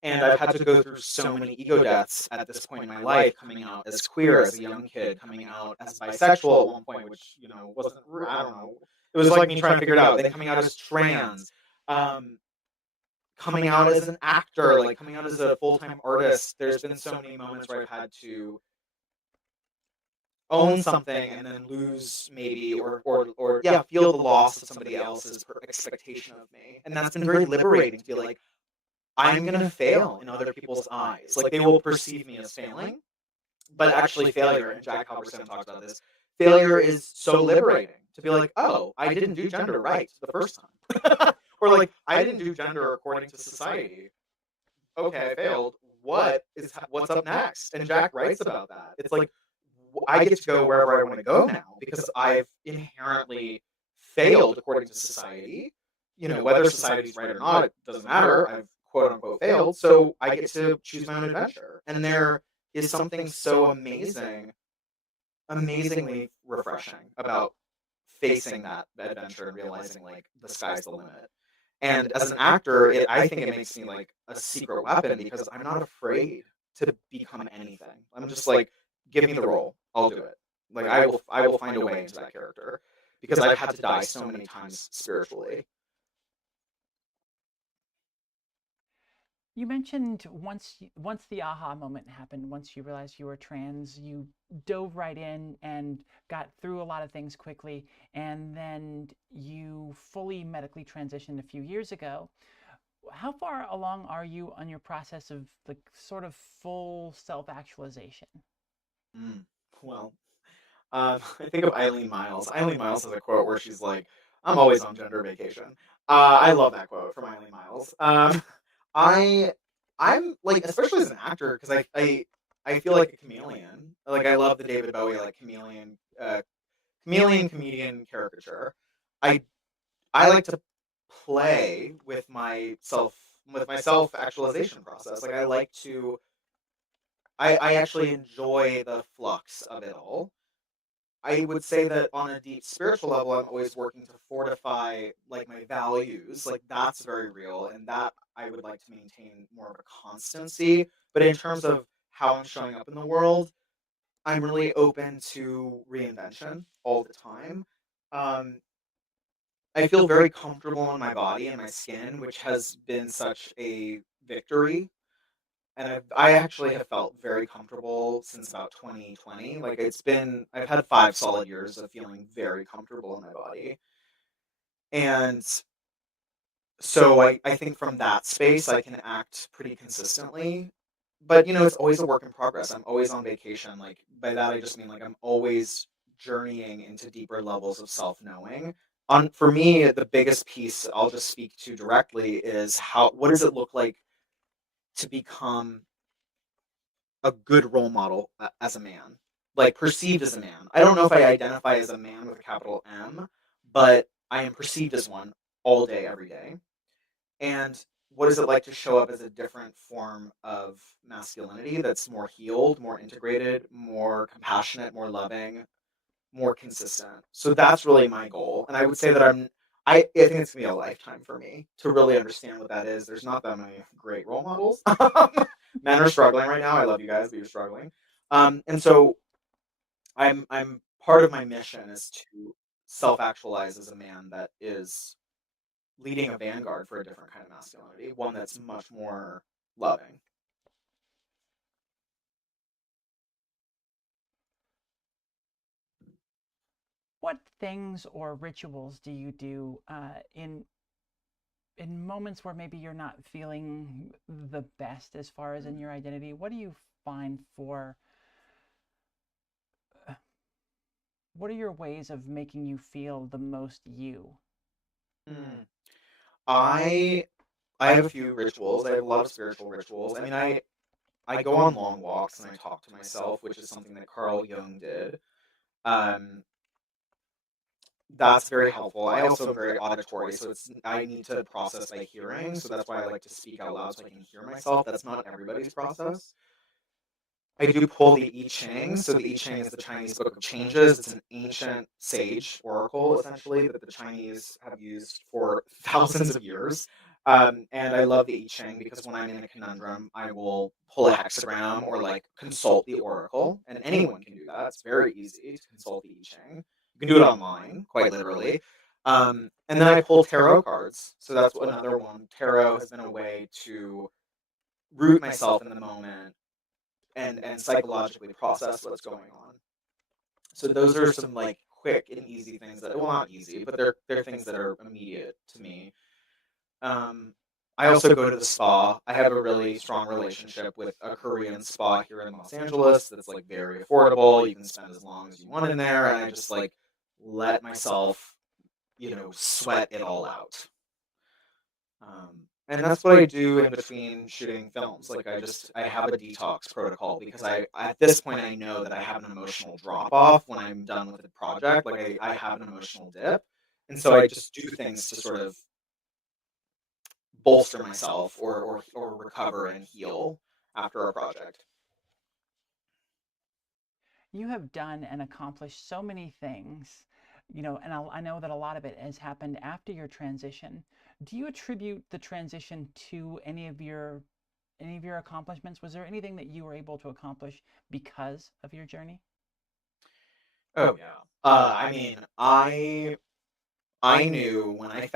And I've had to go through so many ego deaths at this point in my life, coming out as queer as a young kid, coming out as bisexual at one point, which, wasn't, I don't know. It was like me trying to figure it out. Then coming out as trans, um, coming out as an actor, like coming out as a full-time artist. There's been so many moments where I've had to own something and then lose maybe or yeah, feel the loss of somebody else's expectation of me. And that's been very liberating to be like, I'm gonna fail in other people's eyes. Like, they will perceive me as failing, but actually failure, and Jack Halberstam talks about this, failure is so liberating to be like, oh, I didn't do gender right the first time. Or like, I didn't do gender according to society. Okay, I failed. What's up next? And Jack writes about that. It's like, I get to go wherever I want to go now because I've inherently failed according to society. Whether society's right or not, it doesn't matter. I've quote unquote failed. So I get to choose my own adventure. And there is something so amazingly refreshing about facing that adventure and realizing like the sky's the limit. And as an actor, I think it makes me like a secret weapon because I'm not afraid to become anything. I'm just like, give me the role, I'll do it. Like I will find a way into that character because I've had to die so many times spiritually. You mentioned once the aha moment happened, once you realized you were trans, you dove right in and got through a lot of things quickly, and then you fully medically transitioned a few years ago. How far along are you on your process of the sort of full self-actualization? Mm. Well, I think of Eileen Miles. Eileen Miles has a quote where she's like, "I'm always on gender vacation." I love that quote from Eileen Miles. I I'm like, especially as an actor, because I feel like a chameleon. Like I love the David Bowie like chameleon comedian caricature. I I like to play with my self actualization process. Like I actually enjoy the flux of it all. I would say that on a deep spiritual level, I'm always working to fortify like my values. Like that's very real, and that I would like to maintain more of a constancy. But in terms of how I'm showing up in the world, I'm really open to reinvention all the time. Um, I feel very comfortable in my body and my skin, which has been such a victory. And I actually have felt very comfortable since about 2020. Like I've had 5 solid years of feeling very comfortable in my body. And so I think from that space, I can act pretty consistently. But, it's always a work in progress. I'm always on vacation. Like, by that, I just mean like I'm always journeying into deeper levels of self knowing. For me, the biggest piece I'll just speak to directly is what does it look like to become a good role model as a man, like perceived as a man. I don't know if I identify as a man with a capital M, but I am perceived as one all day, every day. And what is it like to show up as a different form of masculinity that's more healed, more integrated, more compassionate, more loving, more consistent? So that's really my goal. And I would say that I think it's gonna be a lifetime for me to really understand what that is. There's not that many great role models. Men are struggling right now. I love you guys, but you're struggling. And so I'm part of my mission is to self-actualize as a man that is leading a vanguard for a different kind of masculinity, one that's much more loving. What things or rituals do you do in moments where maybe you're not feeling the best as far as in your identity? What do you find for what are your ways of making you feel the most you? Mm. I I have a few rituals. I have a lot of spiritual rituals. I mean, I go on long walks and I talk to myself, which is something that Carl Jung did. Um, that's very helpful. I also am very auditory, so it's I need to process by hearing. So that's why I like to speak out loud so I can hear myself. That's not everybody's process. I do pull the I Ching. So the I Ching is the Chinese Book of Changes. It's an ancient sage oracle, essentially, that the Chinese have used for thousands of years. And I love the I Ching because when I'm in a conundrum, I will pull a hexagram or like consult the oracle, and anyone can do that. It's very easy to consult the I Ching. You can do it online, quite literally. And then I pull tarot cards. So that's another one. Tarot has been a way to root myself in the moment and psychologically process what's going on. So those are some like quick and easy things that, well, not easy, but they're things that are immediate to me. Um, I also go to the spa. I have a really strong relationship with a Korean spa here in Los Angeles that's like very affordable. You can spend as long as you want in there, and I just like let myself, sweat it all out. And that's what I do in between shooting films. Like I have a detox protocol because I at this point I know that I have an emotional drop off when I'm done with the project. Like I have an emotional dip, and so I just do things to sort of bolster myself or recover and heal after a project. You have done and accomplished so many things, and I know that a lot of it has happened after your transition. Do you attribute the transition to any of your accomplishments? Was there anything that you were able to accomplish because of your journey? Oh yeah. I mean, I knew when I had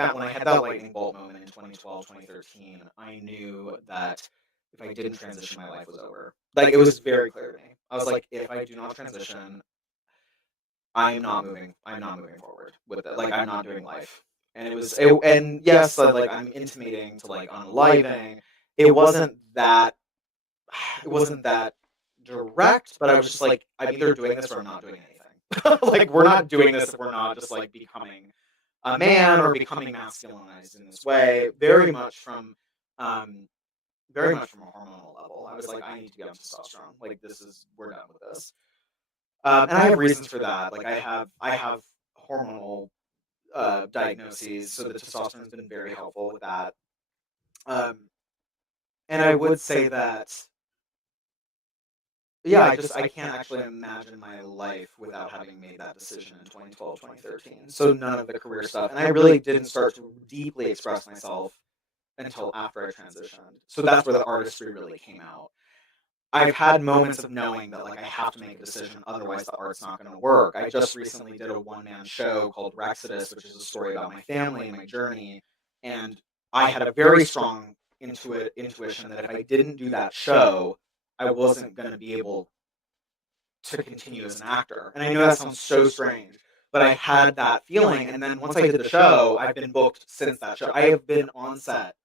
that lightning bolt moment in 2012, 2013, I knew that if I didn't transition, my life was over. Like it was very clear to me. I was like, if I do not transition, I am not moving. I'm not moving forward with it. Like I'm not doing life. And yes, like I'm intimating to like unaliving. It wasn't that, it wasn't that direct, but I was just like, I'm either doing this or I'm not doing anything. Like we're not doing this if we're not just like becoming a man or becoming masculinized in this way, um, very much from a hormonal level. I was like, I need to be on testosterone. Like we're done with this. And I have reasons for that. Like I have hormonal diagnoses, so the testosterone has been very helpful with that. Um, and I would say that, yeah, I can't actually imagine my life without having made that decision in 2012, 2013. So none of the career stuff, and I really didn't start to deeply express myself until after I transitioned. So that's where the artistry really came out. I've had moments of knowing that like I have to make a decision, otherwise the art's not going to work. I just recently did a one-man show called Rexodus, which is a story about my family and my journey, and I had a very strong intuition that if I didn't do that show, I wasn't going to be able to continue as an actor. And I know that sounds so strange, but I had that feeling. And then once I did the show, I've been booked since that show. I have been on set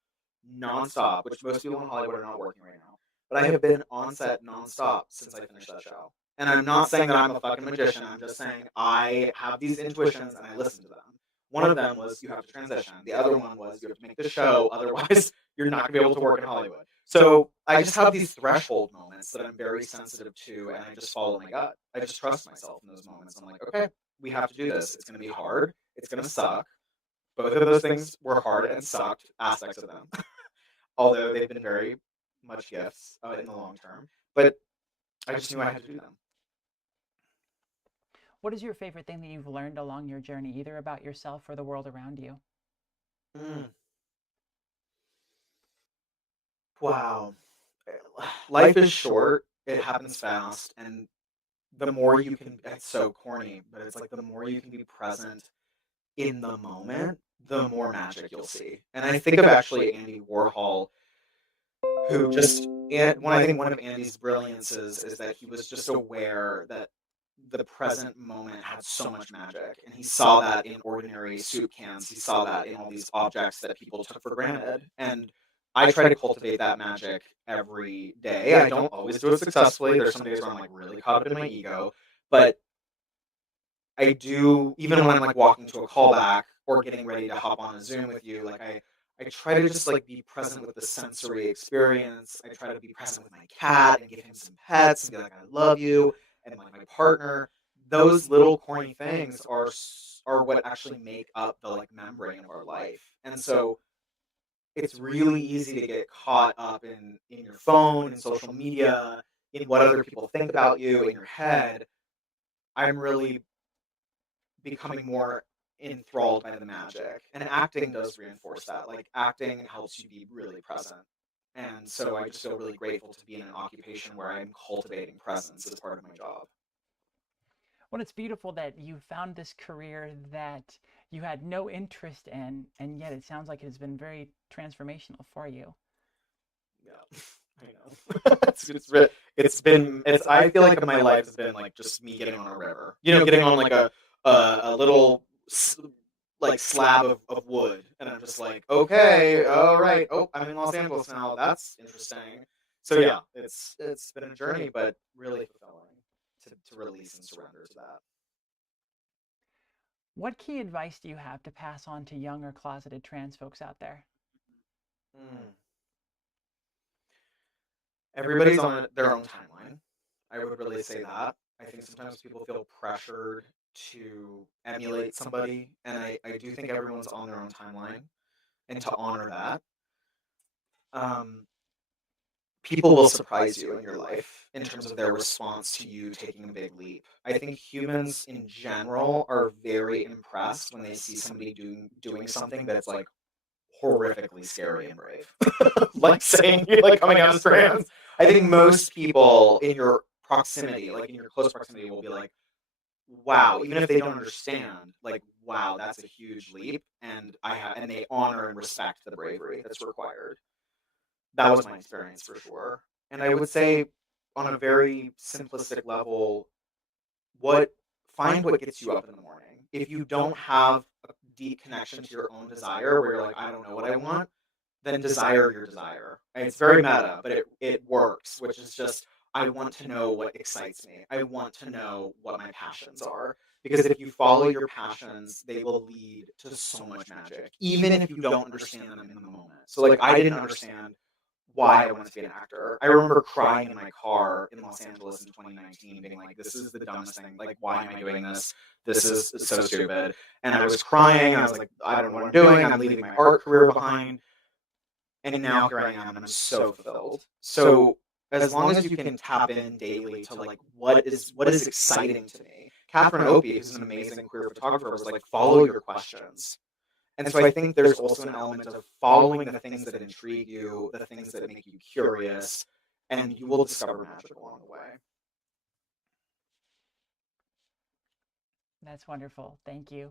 nonstop, which most people in Hollywood are not working right now. But I have been on set nonstop since I finished that show. And I'm not saying that I'm a fucking magician. I'm just saying I have these intuitions and I listen to them. One of them was you have to transition. The other one was you have to make the show, otherwise you're not going to be able to work in Hollywood. So I just have these threshold moments that I'm very sensitive to, and I just follow my gut. I just trust myself in those moments. I'm like, okay, we have to do this. It's going to be hard. It's going to suck. Both of those things were hard and sucked aspects of them, although they've been very much gifts in the long term. But I just knew I had to do them. What is your favorite thing that you've learned along your journey, either about yourself or the world around you? Mm. Wow. Life is short. It happens fast, and the more you can, it's so corny, but it's like the more you can be present in the moment, the more magic you'll see. And I think of actually Andy Warhol, who just, and one, I think one of Andy's brilliances is that he was just aware that the present moment had so much magic, and he saw that in ordinary soup cans. He saw that in all these objects that people took for granted, and I try to cultivate that magic every day. I don't always do it successfully. There's some days where I'm like really caught up in my ego, but I do, even when I'm like walking to a callback or getting ready to hop on a Zoom with you, like I try to just like be present with the sensory experience. I try to be present with my cat and give him some pets and be like, I love you, and like my partner. Those little corny things are what actually make up the like membrane of our life. And so it's really easy to get caught up in your phone, in social media, in what other people think about you, in your head. I'm really becoming more enthralled by the magic. And acting does reinforce that. Like, acting helps you be really present. And so I just feel really grateful to be in an occupation where I'm cultivating presence as part of my job. Well, it's beautiful that you found this career that you had no interest in, and yet it sounds like it has been very transformational for you. Yeah. I know. I feel like my life has been like just me getting on a river. Getting on like a little like slab of wood, and I'm just like, okay, all right. Oh, I'm in Los Angeles now. That's interesting. So yeah, it's been a journey, but really fulfilling to release and surrender to that. What key advice do you have to pass on to young or closeted trans folks out there? Mm. Everybody's on their own timeline. I would really say that. I think sometimes people feel pressured to emulate somebody, and I do think everyone's on their own timeline, and to honor that. Um, People will surprise you in your life in terms of their response to you taking a big leap. I think humans in general are very impressed when they see somebody doing something that's like horrifically scary and brave. Like saying, like coming out as trans. I think most people in your proximity, like in your close proximity, will be like, wow, even if they don't understand, like, wow, that's a huge leap. And they honor and respect the bravery that's required. That was my experience for sure. And I would say, on a very simplistic level, what find what gets you up in the morning. If you don't have a deep connection to your own desire, where you're like, I don't know what I want, then desire your desire. And it's very meta, but it works, which is just, I want to know what excites me. I want to know what my passions are. Because if you follow your passions, they will lead to so much magic, even if you don't understand them in the moment. So, like, I didn't understand why I wanted to be an actor. I remember crying in my car in Los Angeles in 2019, being like, this is the dumbest thing. Like, why am I doing this? This is so stupid. And I was crying. I was like, I don't know what I'm doing. I'm leaving my art career behind. And now here I am, and I'm so fulfilled. So as long as you can tap in daily to like what is exciting to me. Catherine Opie, who's an amazing queer photographer, was like, follow your questions. And so I think there's also an element of following the things that intrigue you, the things that make you curious, and you will discover magic along the way. That's wonderful. Thank you.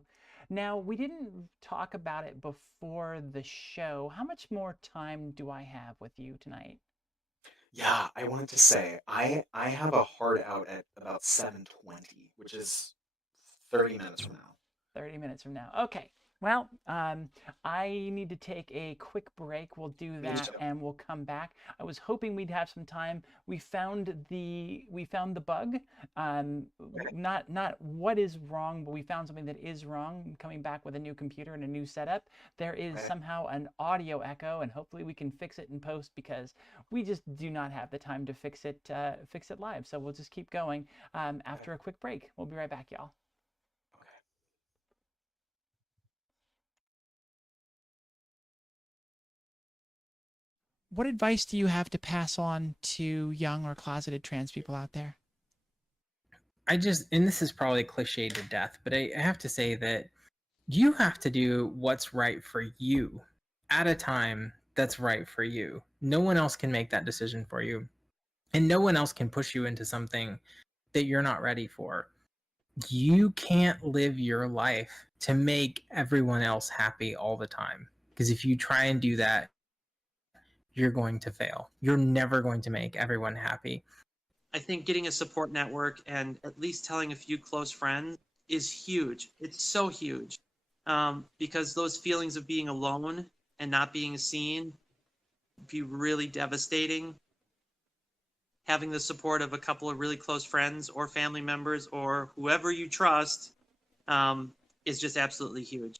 Now, we didn't talk about it before the show. How much more time do I have with you tonight? Yeah, I wanted to say I have a hard out at about 7:20, which is 30 minutes from now. 30 minutes from now. Okay. Well, I need to take a quick break. We'll do Me that too. and we'll come back. I was hoping we'd have some time. We found the bug. Not what is wrong, but we found something that is wrong. Coming back with a new computer and a new setup, there is Okay. somehow an audio echo, and hopefully we can fix it in post because we just do not have the time to fix it live. So we'll just keep going Okay. after a quick break. We'll be right back, y'all. Okay. What advice do you have to pass on to young or closeted trans people out there? And this is probably cliche to death, but I have to say that you have to do what's right for you at a time that's right for you. No one else can make that decision for you. And no one else can push you into something that you're not ready for. You can't live your life to make everyone else happy all the time. Because if you try and do that, you're going to fail. You're never going to make everyone happy. I think getting a support network and at least telling a few close friends is huge. It's so huge, because those feelings of being alone and not being seen be really devastating. Having the support of a couple of really close friends or family members or whoever you trust is just absolutely huge.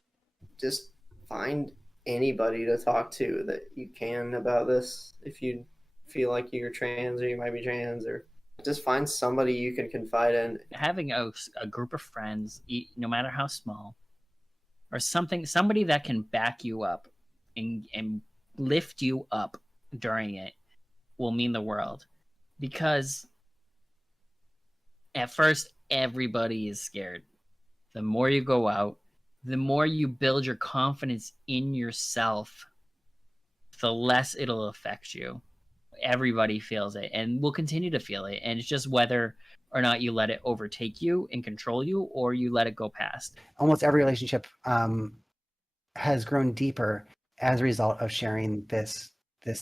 Just find anybody to talk to that you can about this. If you feel like you're trans or you might be trans, or just find somebody you can confide in. Having a group of friends, no matter how small, or somebody that can back you up and lift you up during it will mean the world. Because at first, everybody is scared. The more you go out, the more you build your confidence in yourself, the less it'll affect you. Everybody feels it and will continue to feel it. And it's just whether or not you let it overtake you and control you, or you let it go past. Almost every relationship has grown deeper as a result of sharing this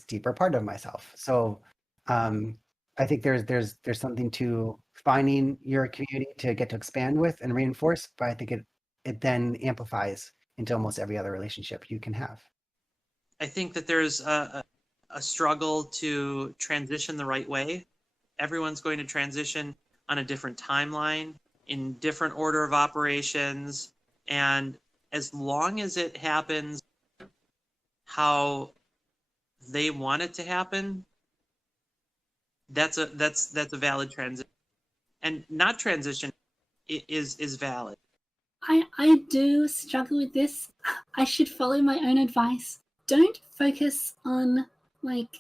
deeper part of myself. So I think there's something to finding your community to get to expand with and reinforce, but I think it then amplifies into almost every other relationship you can have. I think that there's a struggle to transition the right way. Everyone's going to transition on a different timeline, in different order of operations, and as long as it happens how they want it to happen, that's a valid transition. And not transition is valid. I do struggle with this. I should follow my own advice. Don't focus on like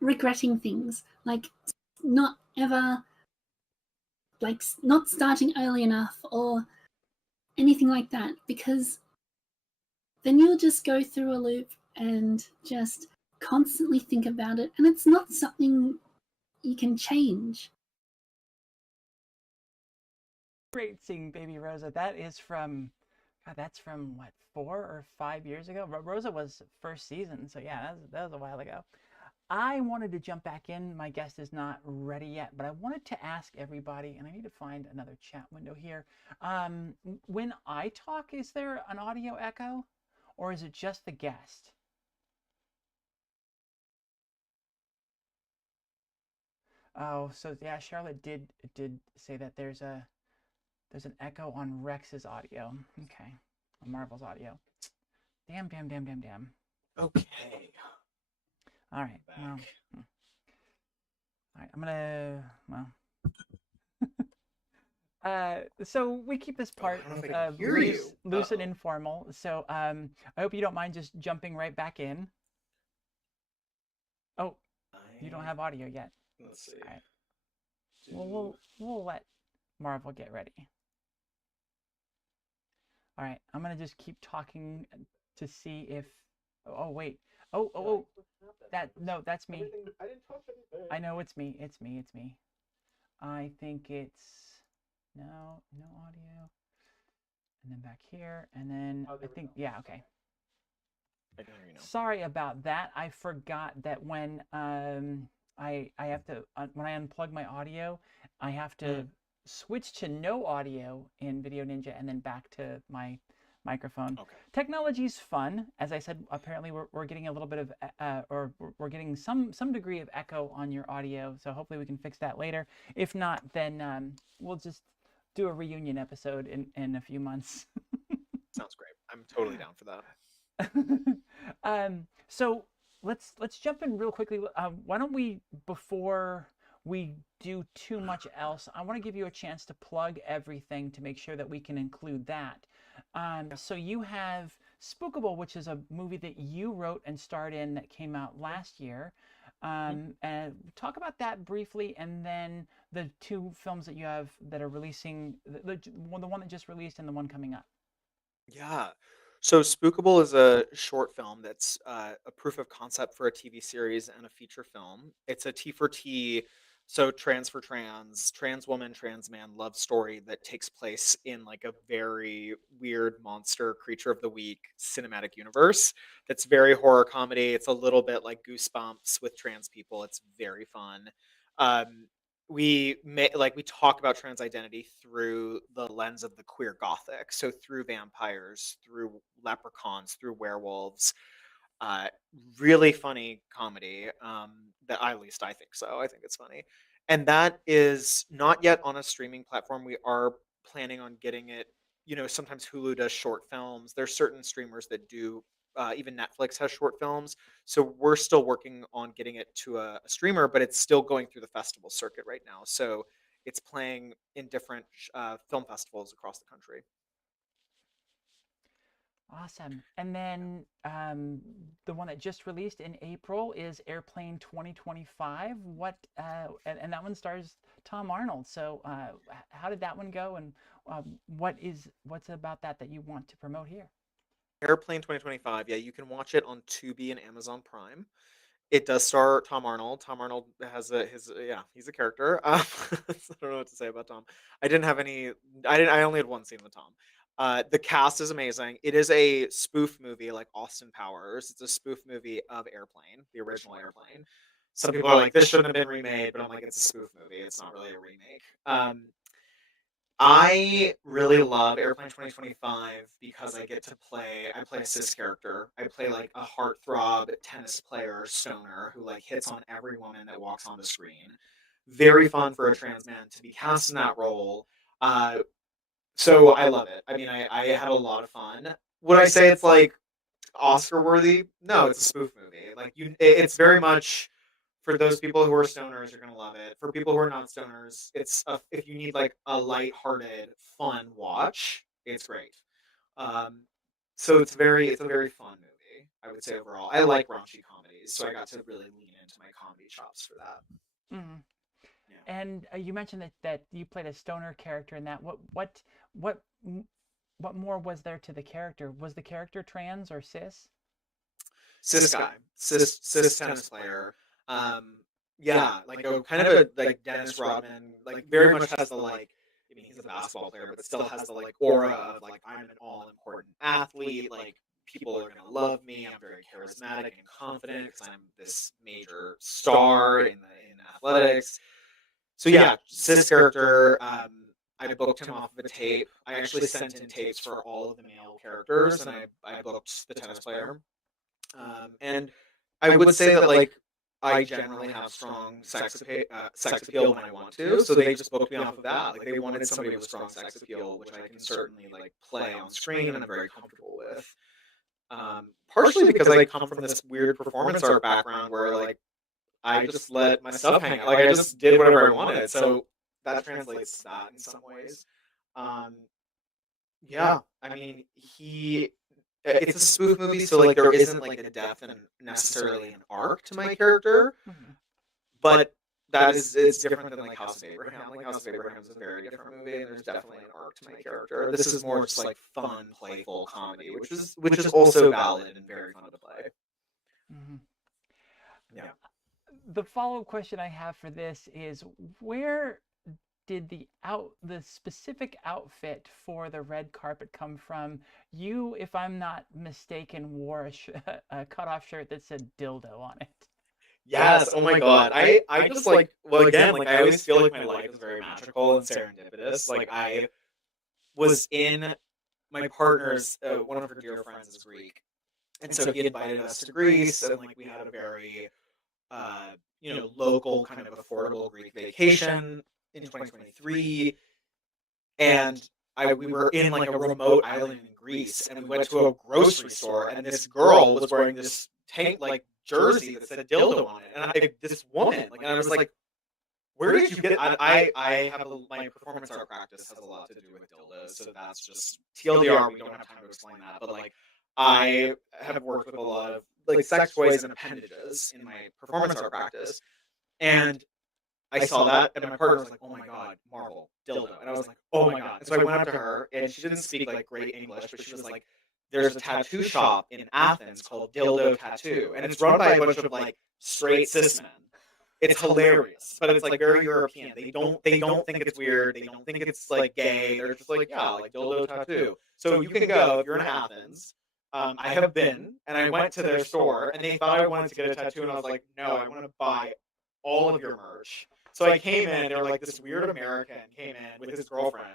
regretting things, like not ever, like not starting early enough or anything like that, because then you'll just go through a loop and just constantly think about it, and it's not something you can change. Great seeing Baby Rosa. That is from, God, that's from what, 4 or 5 years ago? Rosa was first season, so yeah, that was a while ago. I wanted to jump back in. My guest is not ready yet, but I wanted to ask everybody, and I need to find another chat window here. When I talk, is there an audio echo, or is it just the guest? Oh, so yeah, Charlotte did say that there's an echo on Rex's audio. Okay, on Marvel's audio. Damn. Okay. All right. Well. All right. I'm gonna. Well. So we keep this part loose and informal. So I hope you don't mind just jumping right back in. Oh, you don't have audio yet. Let's see. All right. Well, we'll let Marvel get ready. All right. I'm gonna just keep talking to see if. Oh wait. Oh. That's me. I didn't touch anything. I know it's me. I think it's no audio. And then back here, and then I think okay. I can hear you now. Sorry about that. I forgot that when I have to when I unplug my audio, I have to switch to no audio in Video Ninja and then back to my microphone. Okay. Technology's fun. As I said, apparently we're getting a little bit of or we're getting some degree of echo on your audio, so hopefully we can fix that later. If not, then we'll just do a reunion episode in a few months. Sounds great. I'm totally down for that. So let's jump in real quickly. Why don't we, before we do too much else, I want to give you a chance to plug everything to make sure that we can include that. So you have Spookable, which is a movie that you wrote and starred in that came out last year. And talk about that briefly, and then the 2 films that you have that are releasing, the one that just released and the one coming up. Yeah. So Spookable is a short film that's a proof of concept for a TV series and a feature film. It's a T4T So trans for trans woman, trans man love story that takes place in like a very weird monster creature of the week cinematic universe. That's very horror comedy. It's a little bit like Goosebumps with trans people. It's very fun. Um, we talk about trans identity through the lens of the queer gothic. So through vampires, through leprechauns, through werewolves, uh, really funny comedy. That at least I think so. I think it's funny, and that is not yet on a streaming platform. We are planning on getting it. You know, sometimes Hulu does short films. There's certain streamers that do. Even Netflix has short films, so we're still working on getting it to a streamer, but it's still going through the festival circuit right now. So it's playing in different film festivals across the country. Awesome. And then the one that just released in April is Airplane 2025. And that one stars Tom Arnold. So how did that one go, and what's about that you want to promote here? Airplane 2025. Yeah, you can watch it on Tubi and Amazon Prime. It does star Tom Arnold. Tom Arnold has yeah, he's a character. I don't know what to say about Tom. I didn't have any. I only had one scene with Tom. The cast is amazing. It is a spoof movie like Austin Powers. It's a spoof movie of Airplane, the original Airplane. Some people are like, this shouldn't have been remade, but I'm like, it's a spoof movie. It's not really a remake. I really love Airplane 2025 because I play a cis character. I play like a heartthrob tennis player stoner who like hits on every woman that walks on the screen. Very fun for a trans man to be cast in that role. So I love it. I mean, I had a lot of fun. Would I say it's like Oscar worthy? No, it's a spoof movie. Like it's very much for those people who are stoners, you're gonna love it. For people who are not stoners, if you need like a lighthearted, fun watch, it's great. Um, so it's a very fun movie. I would say overall, I like raunchy comedies, so I got to really lean into my comedy chops for that. Mm-hmm. Yeah. And you mentioned that you played a stoner character in that. What more was there to the character? Was the character trans or cis? Cis guy, cis tennis player. Yeah, like a kind of a like Dennis Rodman, like very much has the like. I mean, he's a basketball player, but still has the like aura of like I'm an all important athlete. Like people are gonna love me. I'm very charismatic and confident because I'm this major star in athletics. So yeah, cis character. I booked him off of a tape. I actually sent in tapes for all of the male characters, and I booked the tennis player. And I would say that like I generally have strong sex appeal when I want to, so they just booked me off of that. Like they wanted somebody with strong sex appeal, which I can certainly like play on screen and I'm very comfortable with. Partially because I come from this weird performance art background where like I just let my stuff hang out. Like I just did whatever I wanted, so that translates to that in some ways. Yeah, I mean it's a spoof movie, so like there isn't like a depth and necessarily an arc to my character, but it's different than like House of Abraham. Like House of Abraham is a very different movie, and there's definitely an arc to my character. This is more just like fun, playful comedy, which is also valid and very fun to play. Mm-hmm. Yeah. The follow-up question I have for this is, where did the specific outfit for the red carpet come from? You, if I'm not mistaken, wore a cutoff shirt that said dildo on it. Yes. Oh my God. I just like, well, again, like I always feel like my life is very magical and serendipitous. Like I was in my partner's, one of her dear friends is Greek. And so he invited us to Greece, and like we had a very, local kind of affordable Greek vacation in 2023. And we were in like a remote island in Greece, and we went to a grocery store, and this girl was wearing this tank like jersey that said dildo on it, and this woman, like, and I was like, where did you get? I have my performance art practice has a lot to do with dildos, so that's just TLDR. We don't have time to explain that, but like I have worked with a lot of like sex toys and appendages in my performance art practice, and I saw that, and my partner was like, "Oh my God, Marvel dildo," and I was like, "Oh my God!" And so I went up to her, and she didn't speak like great English, but she was like, "There's a tattoo shop in Athens called Dildo Tattoo, and it's run by a bunch of like straight cis men." It's hilarious, but it's like very European. They don't think it's weird. They don't think it's like gay. They're just like, yeah, like dildo tattoo. So you can go if you're in Athens. I have been, and I went to their store, and they thought I wanted to get a tattoo, and I was like, no, I want to buy all of your merch. So I came in, they were like, this weird American came in with his girlfriend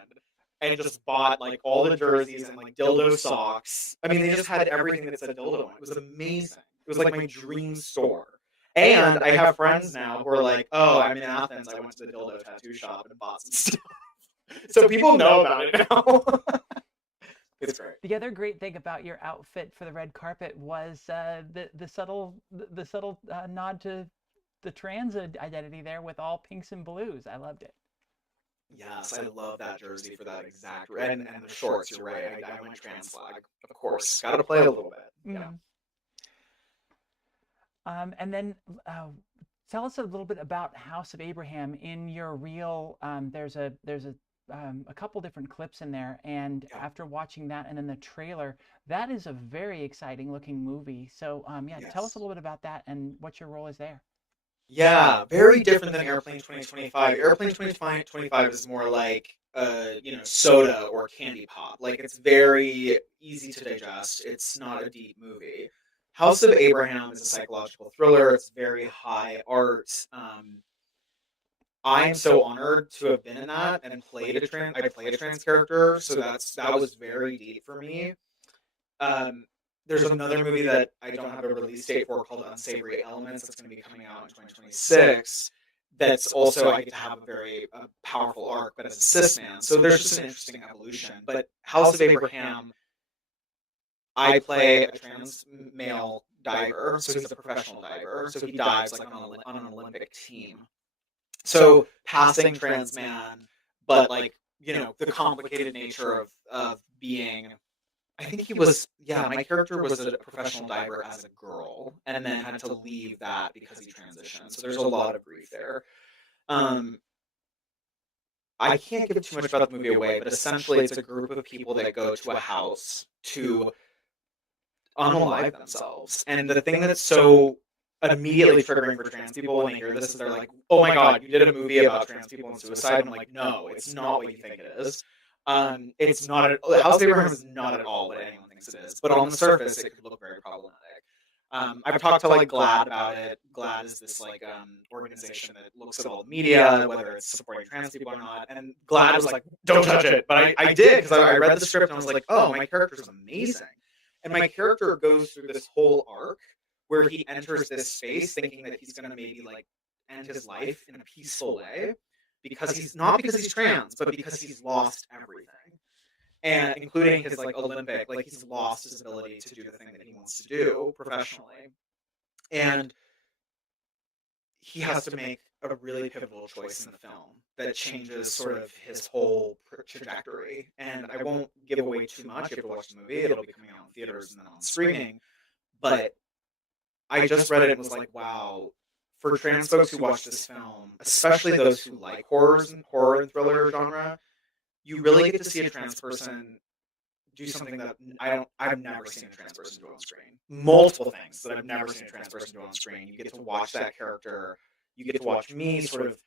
and just bought like all the jerseys and like dildo socks. I mean, they just had everything that said dildo on it. It was amazing. It was like my dream store. And I have friends now who are like, oh, I'm in Athens. I went to the dildo tattoo shop and bought some stuff. So people know about it now. It's great. The other great thing about your outfit for the red carpet was the subtle nod to the trans identity there with all pinks and blues. I loved it. Yes, I love that jersey for that exact and the shorts. You're right. I went trans flag, of course. Got to play a little bit. Yeah. And then tell us a little bit about House of Abraham in your reel. There's a couple different clips in there, and after watching that and then the trailer, that is a very exciting looking movie. So tell us a little bit about that and what your role is there. Yeah, very different than Airplane 2025. Airplane 2025 is more like soda or candy pop. Like, it's very easy to digest. It's not a deep movie. House of Abraham is a psychological thriller. It's very high art. I am so honored to have been in that and played a trans character, so that was very deep for me. There's another movie that I don't have a release date for called Unsavory Elements that's going to be coming out in 2026. That's also, I get to have a very powerful arc, but as a cis man. So there's just an interesting evolution. But House of Abraham, I play a trans male diver, so he's a professional diver. So he dives like on an Olympic team. So passing trans man, but like, the complicated nature of being. I think he was, my character was a professional diver as a girl and then had to leave that because he transitioned. So there's a lot of grief there. I can't give too much about the movie away, but essentially it's a group of people that go to a house to unalive themselves. And the thing that's so immediately triggering for trans people when they hear this is they're like, oh my God, you did a movie about trans people and suicide. And I'm like, no, it's not what you think it is. It's not House of Abraham is not at all what anyone thinks it is, but on the surface it could look very problematic. I've talked to like GLAAD about it. GLAAD is this like organization that looks at all the media, whether it's supporting trans people or not. And GLAAD was like, don't touch it, but I did because I read the script and I was like, oh, my character's amazing, and my character goes through this whole arc where he enters this space thinking that he's going to maybe like end his life in a peaceful way. Because he's trans, but because he's lost everything, and including his like Olympic, like he's lost his ability to do the thing that he wants to do professionally, and he has to make a really pivotal choice in the film that changes sort of his whole trajectory. And I won't give away too much. You have to watch the movie; it'll be coming out in theaters and then on streaming. But I just read it and was like, wow. For trans folks who watch this film, especially those who like horror and thriller genre, you really get to see a trans person do something that I've never seen a trans person do on screen. Multiple things that I've never seen a trans person do on screen. You get to watch that character. You get to watch me sort of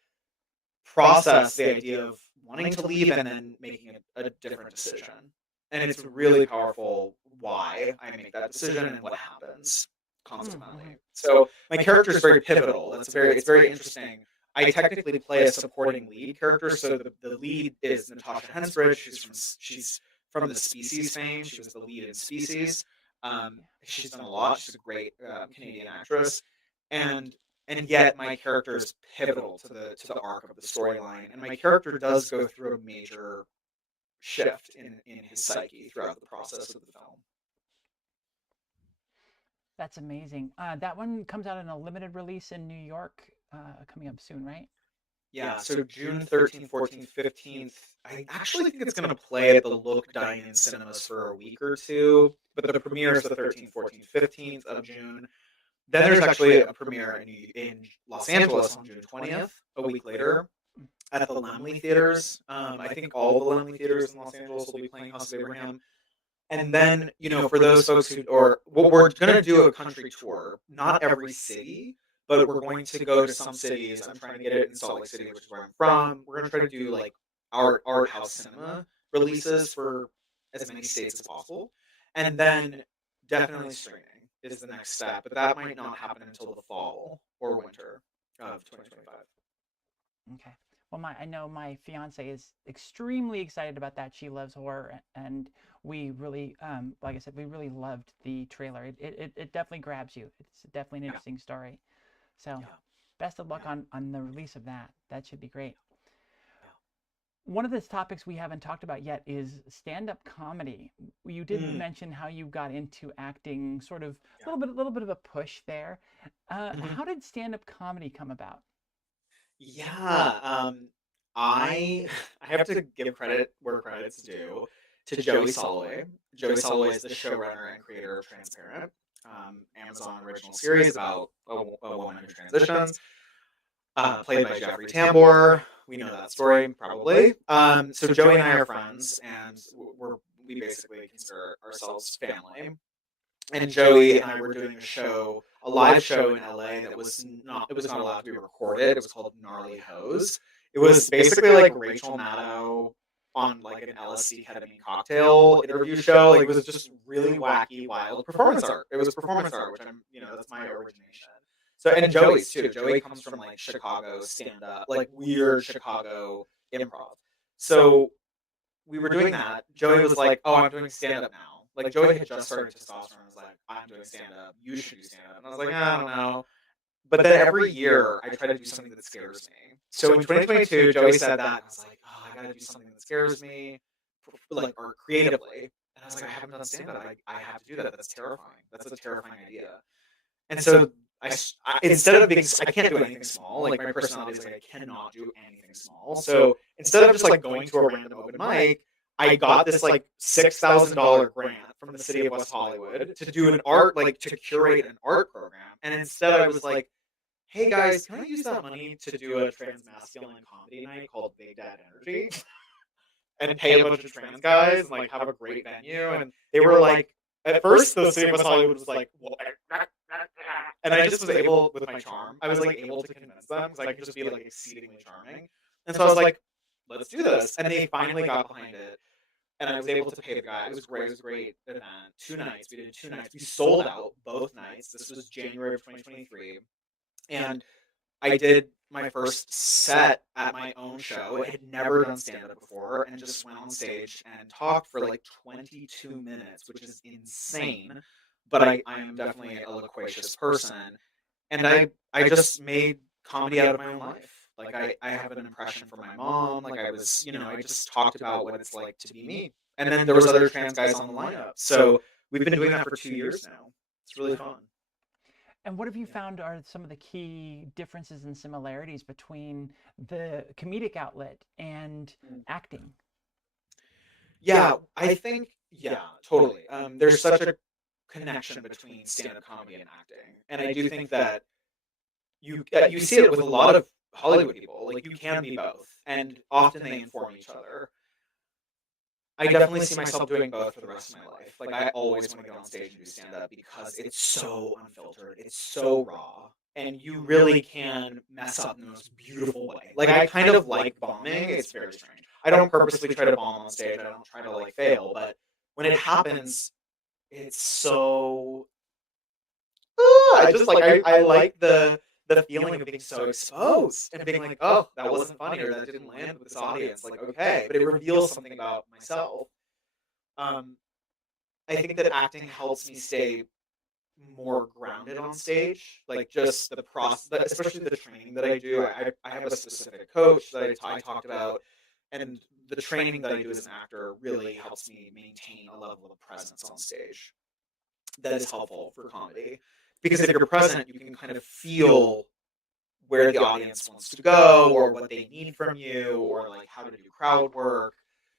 process the idea of wanting to leave and then making a different decision. And it's really powerful why I make that decision and what happens consequently. So my character is very pivotal. It's very interesting. I technically play a supporting lead character. So the lead is Natasha Henstridge. She's from the Species fame. She was the lead in Species. She's done a lot. She's a great Canadian actress, and yet my character is pivotal to the arc of the storyline. And my character does go through a major shift in his psyche throughout the process of the film. That's amazing. That one comes out in a limited release in New York coming up soon, right? Yeah, so June 13th, 14th, 15th. I actually think it's going to play at the Look Dine-In cinemas for a week or two, but the premiere is the 13th, 14th, 15th of June. Then there's actually a premiere in Los Angeles on June 20th, a week later, at the Laemmle Theaters. I think all the Laemmle Theaters in Los Angeles will be playing House of Abraham. And then, for those folks we're going to do a country tour, not every city, but we're going to go to some cities. I'm trying to get it in Salt Lake City, which is where I'm from. We're going to try to do like art house cinema releases for as many states as possible, and then definitely streaming is the next step. But that might not happen until the fall or winter of 2025. Okay. Well, I know my fiance is extremely excited about that. She loves horror, and we really, like I said, we really loved the trailer. It definitely grabs you. It's definitely an interesting story. So, best of luck on the release of that. That should be great. One of the topics we haven't talked about yet is stand-up comedy. You did mention how you got into acting, sort of a little bit of a push there. How did stand-up comedy come about? Yeah, I have to give credit where credit's due to Joey Soloway. Joey Soloway is the showrunner and creator of Transparent, Amazon original series about a woman who transitions, played by Jeffrey Tambor. We know that story probably. So Joey and I are friends, and we basically consider ourselves family. And Joey and I were doing a live show in LA that was not allowed to be recorded. It was called Gnarly Hose. It was basically like Rachel Maddow on like an LSD ketamine cocktail interview show. Like it was just really wacky, wild performance art. It was performance art, which that's my origination. So, and Joey's too. Joey comes from like Chicago stand up, like weird Chicago improv. So we were doing that. Joey was like, "Oh, I'm doing stand up now." Like Joey had just started testosterone. Was like, "I'm doing stand up. You should do stand up." And I was like, "I don't know." But then every year I try to do something that scares me. So in 2022, Joey said that, and I was like, "Oh, I got to do something that scares me, like or creatively." And I was like, "I haven't done stand up. I have to do that. That's terrifying. That's a terrifying idea." And so I instead of being, I can't do anything small. Like my personality is like I cannot do anything small. So instead of just like going to a random open mic, I got this like $6,000 grant from the city of West Hollywood to do to curate an art program. And instead I was like, "Hey guys, can I use that money to do a transmasculine comedy night called Big Dad Energy?" and pay a bunch of trans guys and like have a great venue. And they were like, at first the city of West Hollywood was like, well, and I just was able, with my charm, I was like able to convince them because I could just be like exceedingly charming. And so I was like, let's do this. And they finally got behind it. And I was able to pay the guy. It was great. It was a great event. 2 nights. We did 2 nights. We sold out both nights. This was January of 2023. And I did my first set at my own show. I had never done stand-up before and just went on stage and talked for like 22 minutes, which is insane. But I am definitely a loquacious person. And I just made comedy out of my own life. Like I have an impression for my mom. Like I was, I just talked about what it's like to be me. And then there was other trans guys on the lineup. So we've been doing that for 2 years now. It's really fun. And what have you found are some of the key differences and similarities between the comedic outlet and acting? Yeah, I think, totally. There's such a connection between stand-up comedy and acting. And I do think that you see it with a lot of Hollywood people. Like, you can be both. And often they inform each other. I definitely see myself doing both for the rest of my life. Like, I always want to get on stage and do stand-up because it's so unfiltered. It's so raw. And you really can mess up in the most beautiful way. Like, I kind of like bombing. It's very strange. I don't purposely try to bomb on stage. I don't try to, like, fail. But when it happens, it's so... I just, like, I like the feeling of being so exposed and being like, oh, that wasn't funny or that didn't land with this audience. Like, okay, but it reveals something about myself. I think that acting helps me stay more grounded on stage. Like just the process, especially the training that I do. I have a specific coach that I talked about, and the training that I do as an actor really helps me maintain a level of presence on stage that is helpful for comedy. Because if you're present, you can kind of feel where the audience wants to go or what they need from you or like how to do crowd work.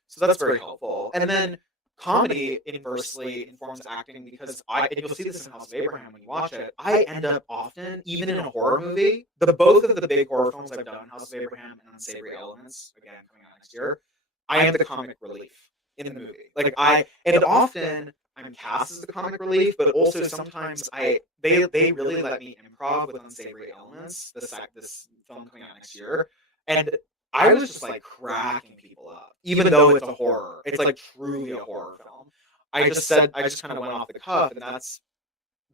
So that's very helpful. And then comedy inversely informs acting because and you'll see this in House of Abraham when you watch it, I end up often, even in a horror movie, both of the big horror films I've done, House of Abraham and Unsavory Elements, again, coming out next year, I am the comic relief in the movie. And often I'm I'm cast as the comic relief, but also sometimes they really let me improv with unsavory elements. This film coming out next year, and I was just like cracking people up, even though it's a horror. It's like truly a horror film. I just kind of went off the cuff, and that's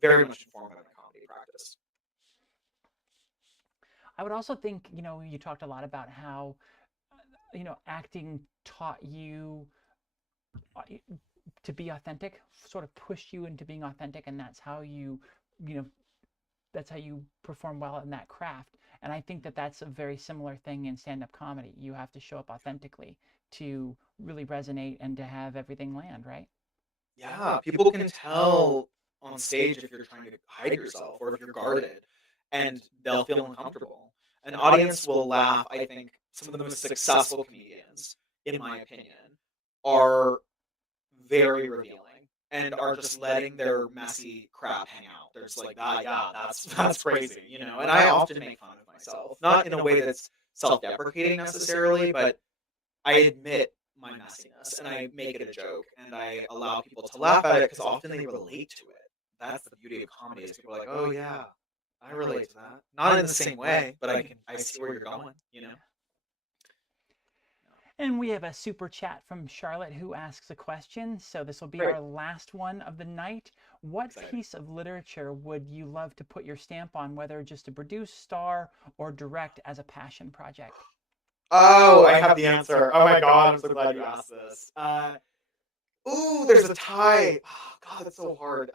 very much informative in comedy practice. I would also think, you talked a lot about how, acting taught you to be authentic, sort of pushed you into being authentic, and that's how you perform well in that craft. And I think that that's a very similar thing in stand-up comedy. You have to show up authentically to really resonate and to have everything land, right? Yeah, people can tell on stage if you're trying to hide yourself or if you're guarded, and they'll feel uncomfortable. An audience will laugh. I think some of the most successful comedians, in my opinion, are very revealing and are just letting their messy crap hang out. They're just like, yeah, that's crazy, And I often make fun of myself, not in a way that's self-deprecating necessarily, but I admit my messiness and I make it a joke and I allow people to laugh at it because often they relate to it. That's the beauty of comedy is people are like, oh yeah, I relate to that. Not in the same way, but I see where you're going, And we have a super chat from Charlotte who asks a question. So this will be our last one of the night. What piece of literature would you love to put your stamp on, whether just to produce, star, or direct as a passion project? Oh, I have the answer. Oh my God, I'm so glad you asked this. There's a tie. Oh, God, that's so hard.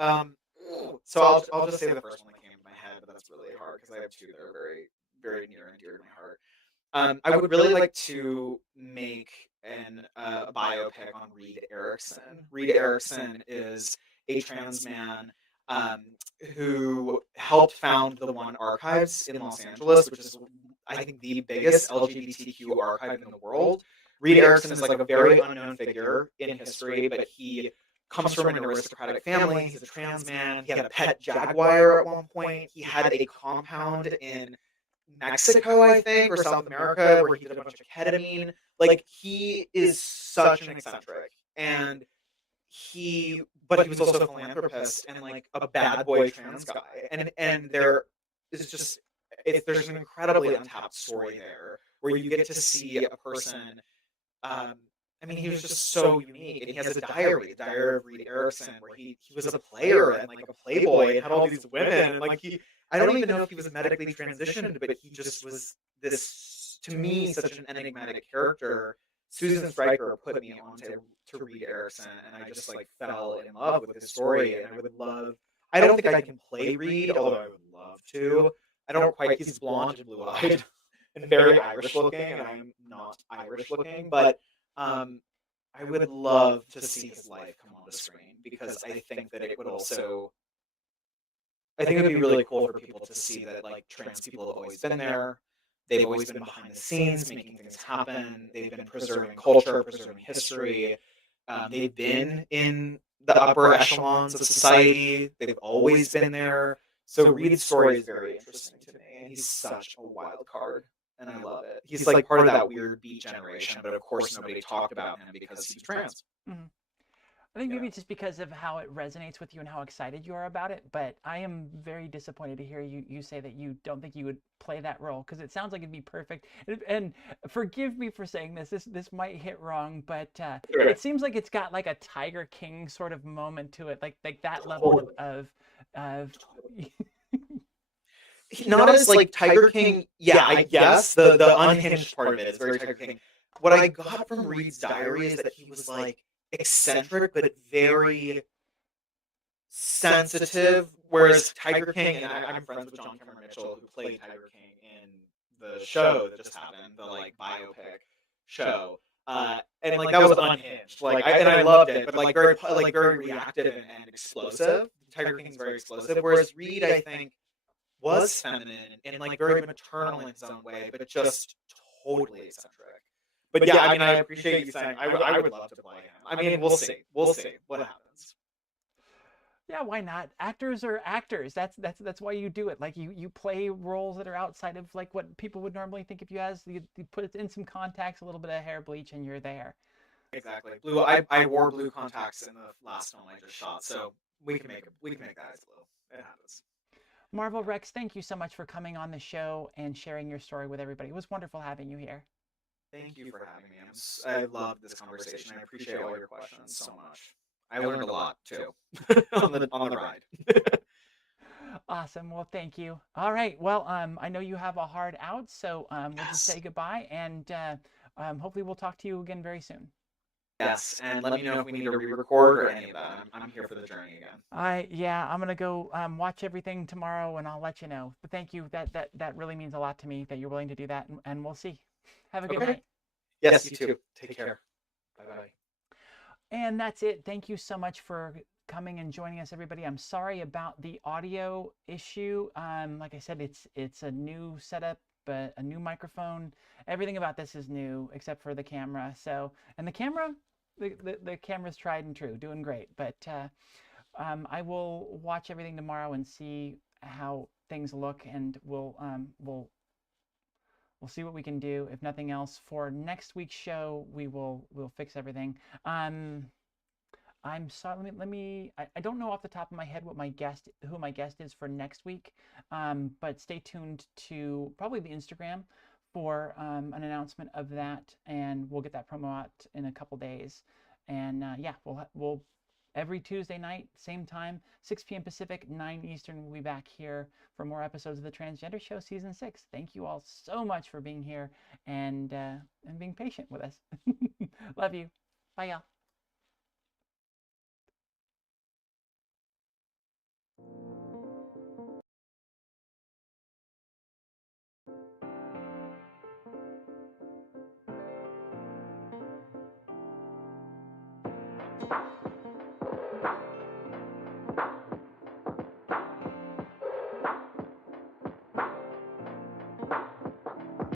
So I'll just say the first one that came to my head, but that's really hard because I have two that are very, very near and dear to my heart. I would really like to make a biopic on Reed Erickson. Reed Erickson is a trans man who helped found the One Archives in Los Angeles, which is, I think, the biggest LGBTQ archive in the world. Reed Erickson is like a very unknown figure in history, but he comes from an aristocratic family. He's a trans man. He had a pet jaguar at one point. He had a compound in Mexico, I think, or South America, where he did a bunch of ketamine. Like, he is such an eccentric, but he was also a philanthropist and like a bad boy trans guy. And there's an incredibly untapped story there where you get to see a person. He was just so unique, and he has a diary, the Diary of Reed Erickson, where he was a player and like a playboy and had all these women, and like I don't even know if he was medically transitioned, but he just was this, to me, such an enigmatic character. Susan Stryker put me on to Reed Erickson, and I just like fell in love with his story, and I don't think I can play Reed, although I would love to. I don't quite, he's blonde and blue-eyed and very Irish looking, and I'm not Irish looking, but I would love to see his life come on the screen, because I think that it would also, I think it would be really cool for people to see that like trans people have always been there. They've always been behind the scenes, making things happen. They've been preserving culture, preserving history. They've been in the upper echelons of society. They've always been there. So Reed's story is very interesting to me, and he's such a wild card, and I love it. He's like part of that weird Beat generation, but of course nobody talked about him because he was trans. Mm-hmm. I think maybe it's just because of how it resonates with you and how excited you are about it, but I am very disappointed to hear you say that you don't think you would play that role, because it sounds like it'd be perfect. And forgive me for saying this might hit wrong, but it seems like it's got like a Tiger King sort of moment to it, like that level of not as like Tiger King. Yeah, I guess the unhinged part of it is very Tiger King. What I got from Reed's diary is that he was like eccentric but very sensitive, whereas Tiger King, and I'm friends with John Cameron Mitchell, who played Tiger King in the show that just happened, the like biopic show, and like that was unhinged, like and I loved it, but like very reactive and explosive. Tiger King's very explosive, whereas Reed, I think, was feminine and like very maternal in his own way, but just totally eccentric. But yeah, I appreciate you saying I would love to play him. We'll see what happens. Yeah, why not? Actors are actors. That's why you do it. Like you play roles that are outside of like what people would normally think of you as. You put it in some contacts, a little bit of hair bleach, and you're there. Exactly. Blue. I wore blue contacts in the last film I just shot, so we can make that eyes blue. It happens. Marval Rex, thank you so much for coming on the show and sharing your story with everybody. It was wonderful having you here. Thank you for having me. I loved this conversation. I appreciate all your questions so much. I learned a lot too on the ride. Awesome. Well, thank you. All right. Well, I know you have a hard out, so we'll just say goodbye, and hopefully we'll talk to you again very soon. Yes, and let me know if we need to re-record or any of that. I'm here for the journey again. Yeah, I'm gonna go watch everything tomorrow, and I'll let you know. But thank you. That really means a lot to me that you're willing to do that, and we'll see. Have a good night. Yes, you too. Take care. Bye-bye. And that's it. Thank you so much for coming and joining us, everybody. I'm sorry about the audio issue. Like I said, it's a new setup, but a new microphone. Everything about this is new except for the camera. So, and the camera, the camera's tried and true, doing great. But I will watch everything tomorrow and see how things look, and we'll see what we can do. If nothing else, for next week's show, we'll fix everything. I'm sorry. I don't know off the top of my head who my guest is for next week. But stay tuned to probably the Instagram for an announcement of that, and we'll get that promo out in a couple days. And yeah, we'll every Tuesday night, same time, 6 p.m. Pacific, 9 Eastern. We'll be back here for more episodes of the Transgender Show Season 6. Thank you all so much for being here and being patient with us. Love you. Bye, y'all.